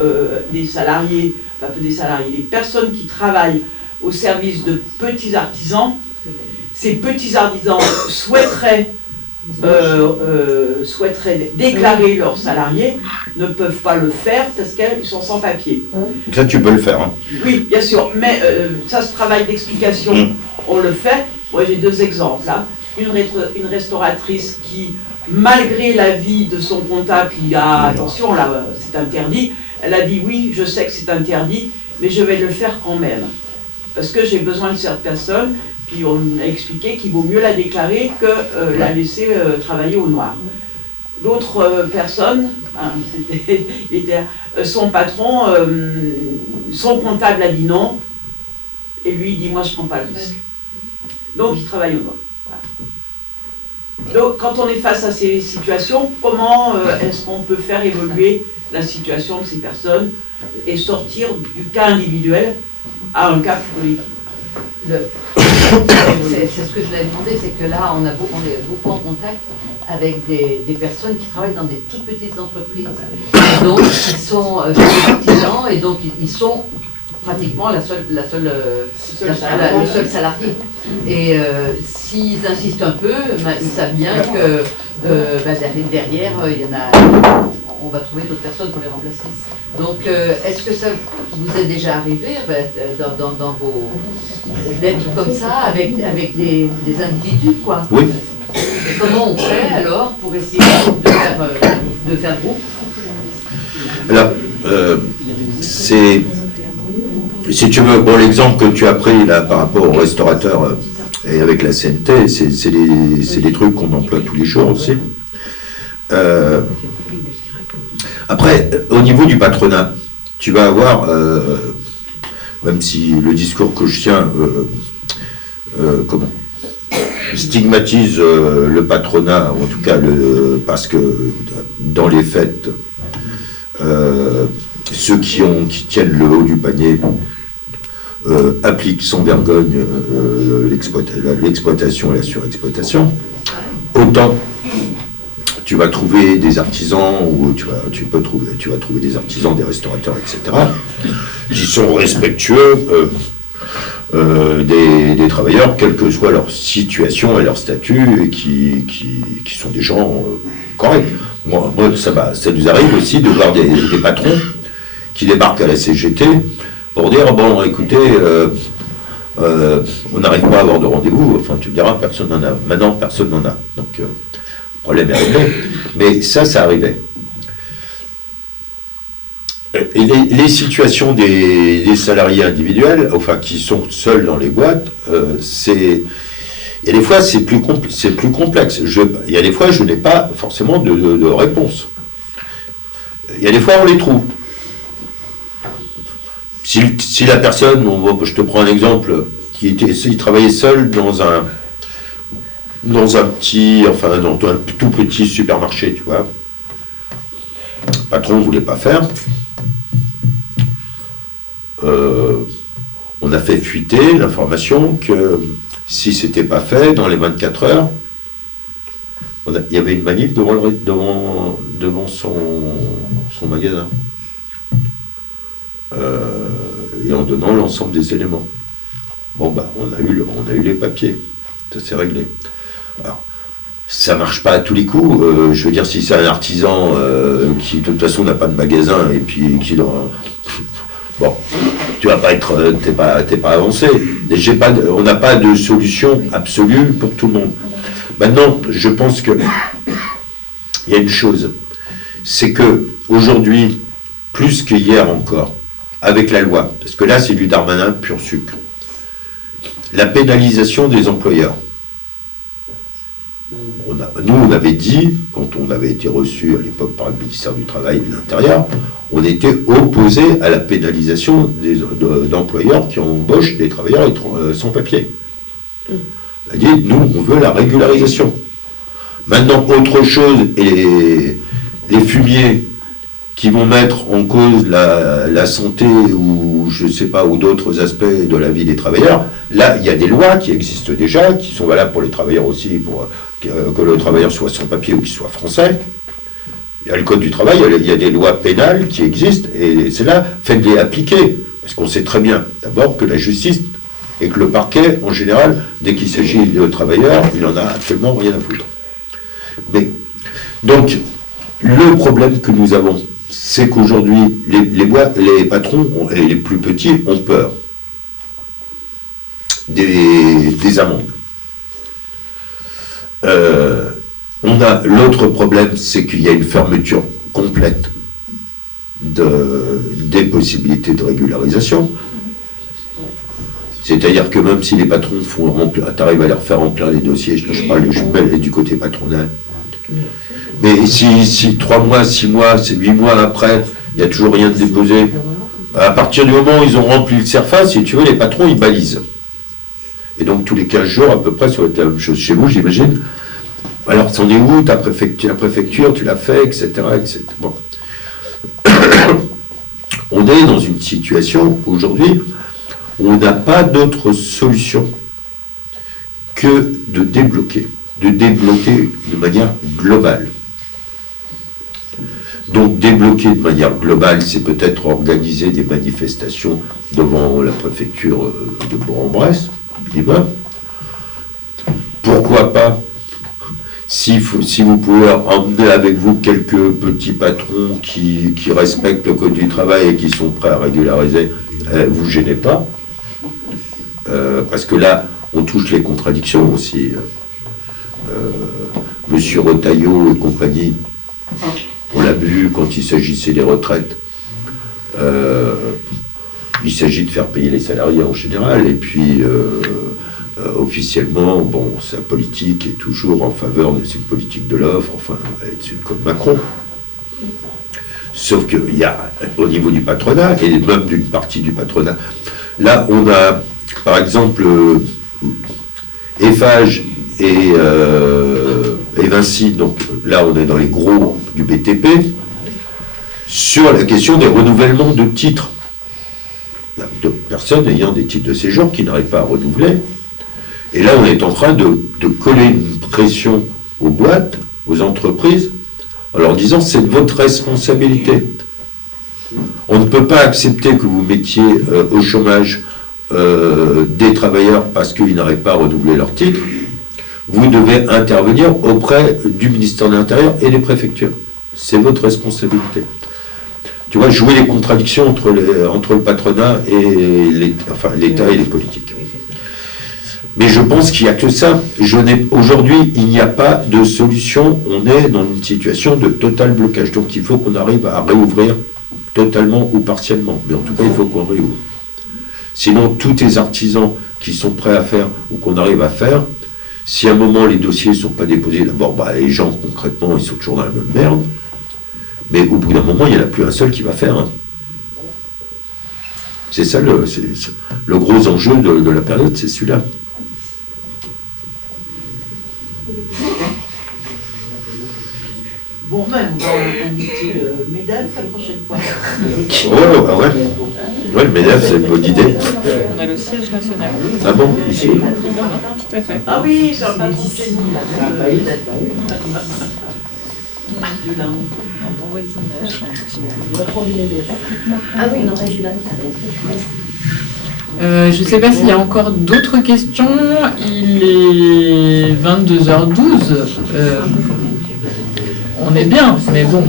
des salariés, enfin peu des salariés, des personnes qui travaillent au service de petits artisans. Ces petits artisans souhaiteraient déclarer leurs salariés, ne peuvent pas le faire parce qu'ils sont sans papier. Ça, tu peux le faire. Hein. Oui, bien sûr, mais ça, ce travail d'explication, on le fait. Moi, j'ai deux exemples. Là. Une restauratrice qui, malgré l'avis de son comptable, qui a attention, là, c'est interdit, elle a dit oui, je sais que c'est interdit, mais je vais le faire quand même. Parce que j'ai besoin de cette personne. Puis on a expliqué qu'il vaut mieux la déclarer que la laisser travailler au noir. L'autre personne, son patron, son comptable a dit non, et lui il dit moi je ne prends pas le risque. Donc ils travaillent au noir. Voilà. Donc quand on est face à ces situations, comment est-ce qu'on peut faire évoluer la situation de ces personnes et sortir du cas individuel à un cas plus collectif? C'est ce que je voulais demander, c'est que là, on est beaucoup en contact avec des personnes qui travaillent dans des toutes petites entreprises, donc qui sont chez les artisans, et donc ils sont pratiquement le seul salarié. Et s'ils insistent un peu, ils savent bien que derrière, il y en a, on va trouver d'autres personnes pour les remplacer. Donc, est-ce que ça vous est déjà arrivé dans vos d'être comme ça avec des individus, quoi? Oui. Et comment on fait alors pour essayer de faire groupe? Alors, si tu veux, bon, l'exemple que tu as pris là par rapport aux restaurateurs et avec la CNT, c'est des trucs qu'on emploie tous les jours aussi. Après, au niveau du patronat, tu vas avoir, même si le discours que je tiens, stigmatise le patronat, en tout cas parce que dans les faits, ceux qui tiennent le haut du panier appliquent sans vergogne l'exploitation et la surexploitation. Autant tu vas trouver des artisans, ou tu vas trouver des artisans, des restaurateurs, etc., qui sont respectueux des travailleurs, quelle que soit leur situation et leur statut, et qui sont des gens corrects. Moi ça nous arrive aussi de voir des patrons qui débarquent à la CGT pour dire, bon, écoutez, on n'arrive pas à avoir de rendez-vous, enfin tu me diras, personne n'en a. Maintenant, personne n'en a. Donc, le problème est réglé. Mais ça arrivait. Et les situations des salariés individuels, enfin qui sont seuls dans les boîtes, il y a des fois c'est plus complexe. Il y a des fois je n'ai pas forcément de réponse. Il y a des fois on les trouve. Si la personne, je te prends un exemple, il travaillait seul dans un tout petit supermarché, tu vois. Le patron ne voulait pas faire. On a fait fuiter l'information que si c'était pas fait dans les 24 heures, il y avait une manif devant son magasin. Et en donnant l'ensemble des éléments. Bon, on a eu les papiers. Ça s'est réglé. Alors, ça marche pas à tous les coups. Je veux dire, si c'est un artisan qui, de toute façon, n'a pas de magasin et puis qui... Bon, tu vas pas être... T'es pas avancé. On n'a pas de solution absolue pour tout le monde. Maintenant, je pense que il y a une chose. C'est que aujourd'hui, plus qu'hier encore, avec la loi, parce que là c'est du Darmanin pur sucre, la pénalisation des employeurs. Nous on avait dit, quand on avait été reçu à l'époque par le ministère du Travail et de l'Intérieur, on était opposé à la pénalisation d'employeurs qui embauchent des travailleurs sans papier. On a dit, nous on veut la régularisation. Maintenant, autre chose, et les fumiers qui vont mettre en cause la santé ou je sais pas, ou d'autres aspects de la vie des travailleurs, là il y a des lois qui existent déjà, qui sont valables pour les travailleurs aussi, pour que le travailleur soit sans papier ou qu'il soit français. Il y a le code du travail, il y a des lois pénales qui existent, et c'est là, faites-les appliquer, parce qu'on sait très bien d'abord que la justice et que le parquet, en général, dès qu'il s'agit de travailleurs, il en a absolument rien à foutre. Mais, donc, le problème que nous avons, c'est qu'aujourd'hui, les patrons et les plus petits ont peur des amendes. L'autre problème, c'est qu'il y a une fermeture complète des possibilités de régularisation. C'est-à-dire que même si les patrons tu arrives à leur faire remplir les dossiers, je parle du côté patronal, mais si 3 mois, 6 mois, 8 mois après, il n'y a toujours rien de déposé, à partir du moment où ils ont rempli le CERFA, si tu veux, les patrons, ils balisent. Et donc tous les 15 jours, à peu près, ça va être la même chose chez vous, j'imagine. Alors, c'en est où ta préfecture, tu l'as fait, etc. etc. Bon. On est dans une situation, aujourd'hui, où on n'a pas d'autre solution que de débloquer de manière globale. Donc, débloquer de manière globale, c'est peut-être organiser des manifestations devant la préfecture de Bourg-en-Bresse, minimum. Pourquoi pas, si vous pouvez emmener avec vous quelques petits patrons qui respectent le code du travail et qui sont prêts à régulariser, vous ne gênez pas. Parce que là, on touche les contradictions aussi. Monsieur Retailleau et compagnie, on l'a vu quand il s'agissait des retraites. Il s'agit de faire payer les salariés en général, et puis officiellement, bon, sa politique est toujours en faveur de cette politique de l'offre, enfin, comme Macron. Sauf qu'il y a, au niveau du patronat, et même d'une partie du patronat, là, on a, par exemple, Eiffage et Vinci, donc là, on est dans les gros du BTP, sur la question des renouvellements de titres. Il y a de personnes ayant des titres de séjour qui n'arrivent pas à renouveler. Et là, on est en train de coller une pression aux boîtes, aux entreprises, en leur disant c'est de votre responsabilité. On ne peut pas accepter que vous mettiez au chômage des travailleurs parce qu'ils n'arrivent pas à renouveler leur titre. Vous devez intervenir auprès du ministère de l'Intérieur et des préfectures. C'est votre responsabilité. Tu vois, jouer les contradictions entre le patronat et l'État et les politiques. Mais je pense qu'il n'y a que ça. Aujourd'hui, il n'y a pas de solution. On est dans une situation de total blocage. Donc il faut qu'on arrive à réouvrir totalement ou partiellement. Mais en tout cas, il faut qu'on réouvre. Sinon, tous les artisans qui sont prêts à faire ou qu'on arrive à faire, si à un moment les dossiers ne sont pas déposés, d'abord, les gens, concrètement, ils sont toujours dans la même merde. Mais au bout d'un moment, il n'y en a plus un seul qui va faire. Hein. C'est ça le gros enjeu de la période, c'est celui-là. Bon, même, on va inviter le MEDEF la prochaine fois. Oh, bah ouais. Ouais, le MEDEF, c'est une bonne idée. On a le siège national. Ah bon, ici? Tout à fait. Ah oui, j'ai pas d'ici. Un bon voisinage. Ah oui, non, Régina. Je ne sais pas s'il y a encore d'autres questions. Il est 22h12. On est bien, mais bon.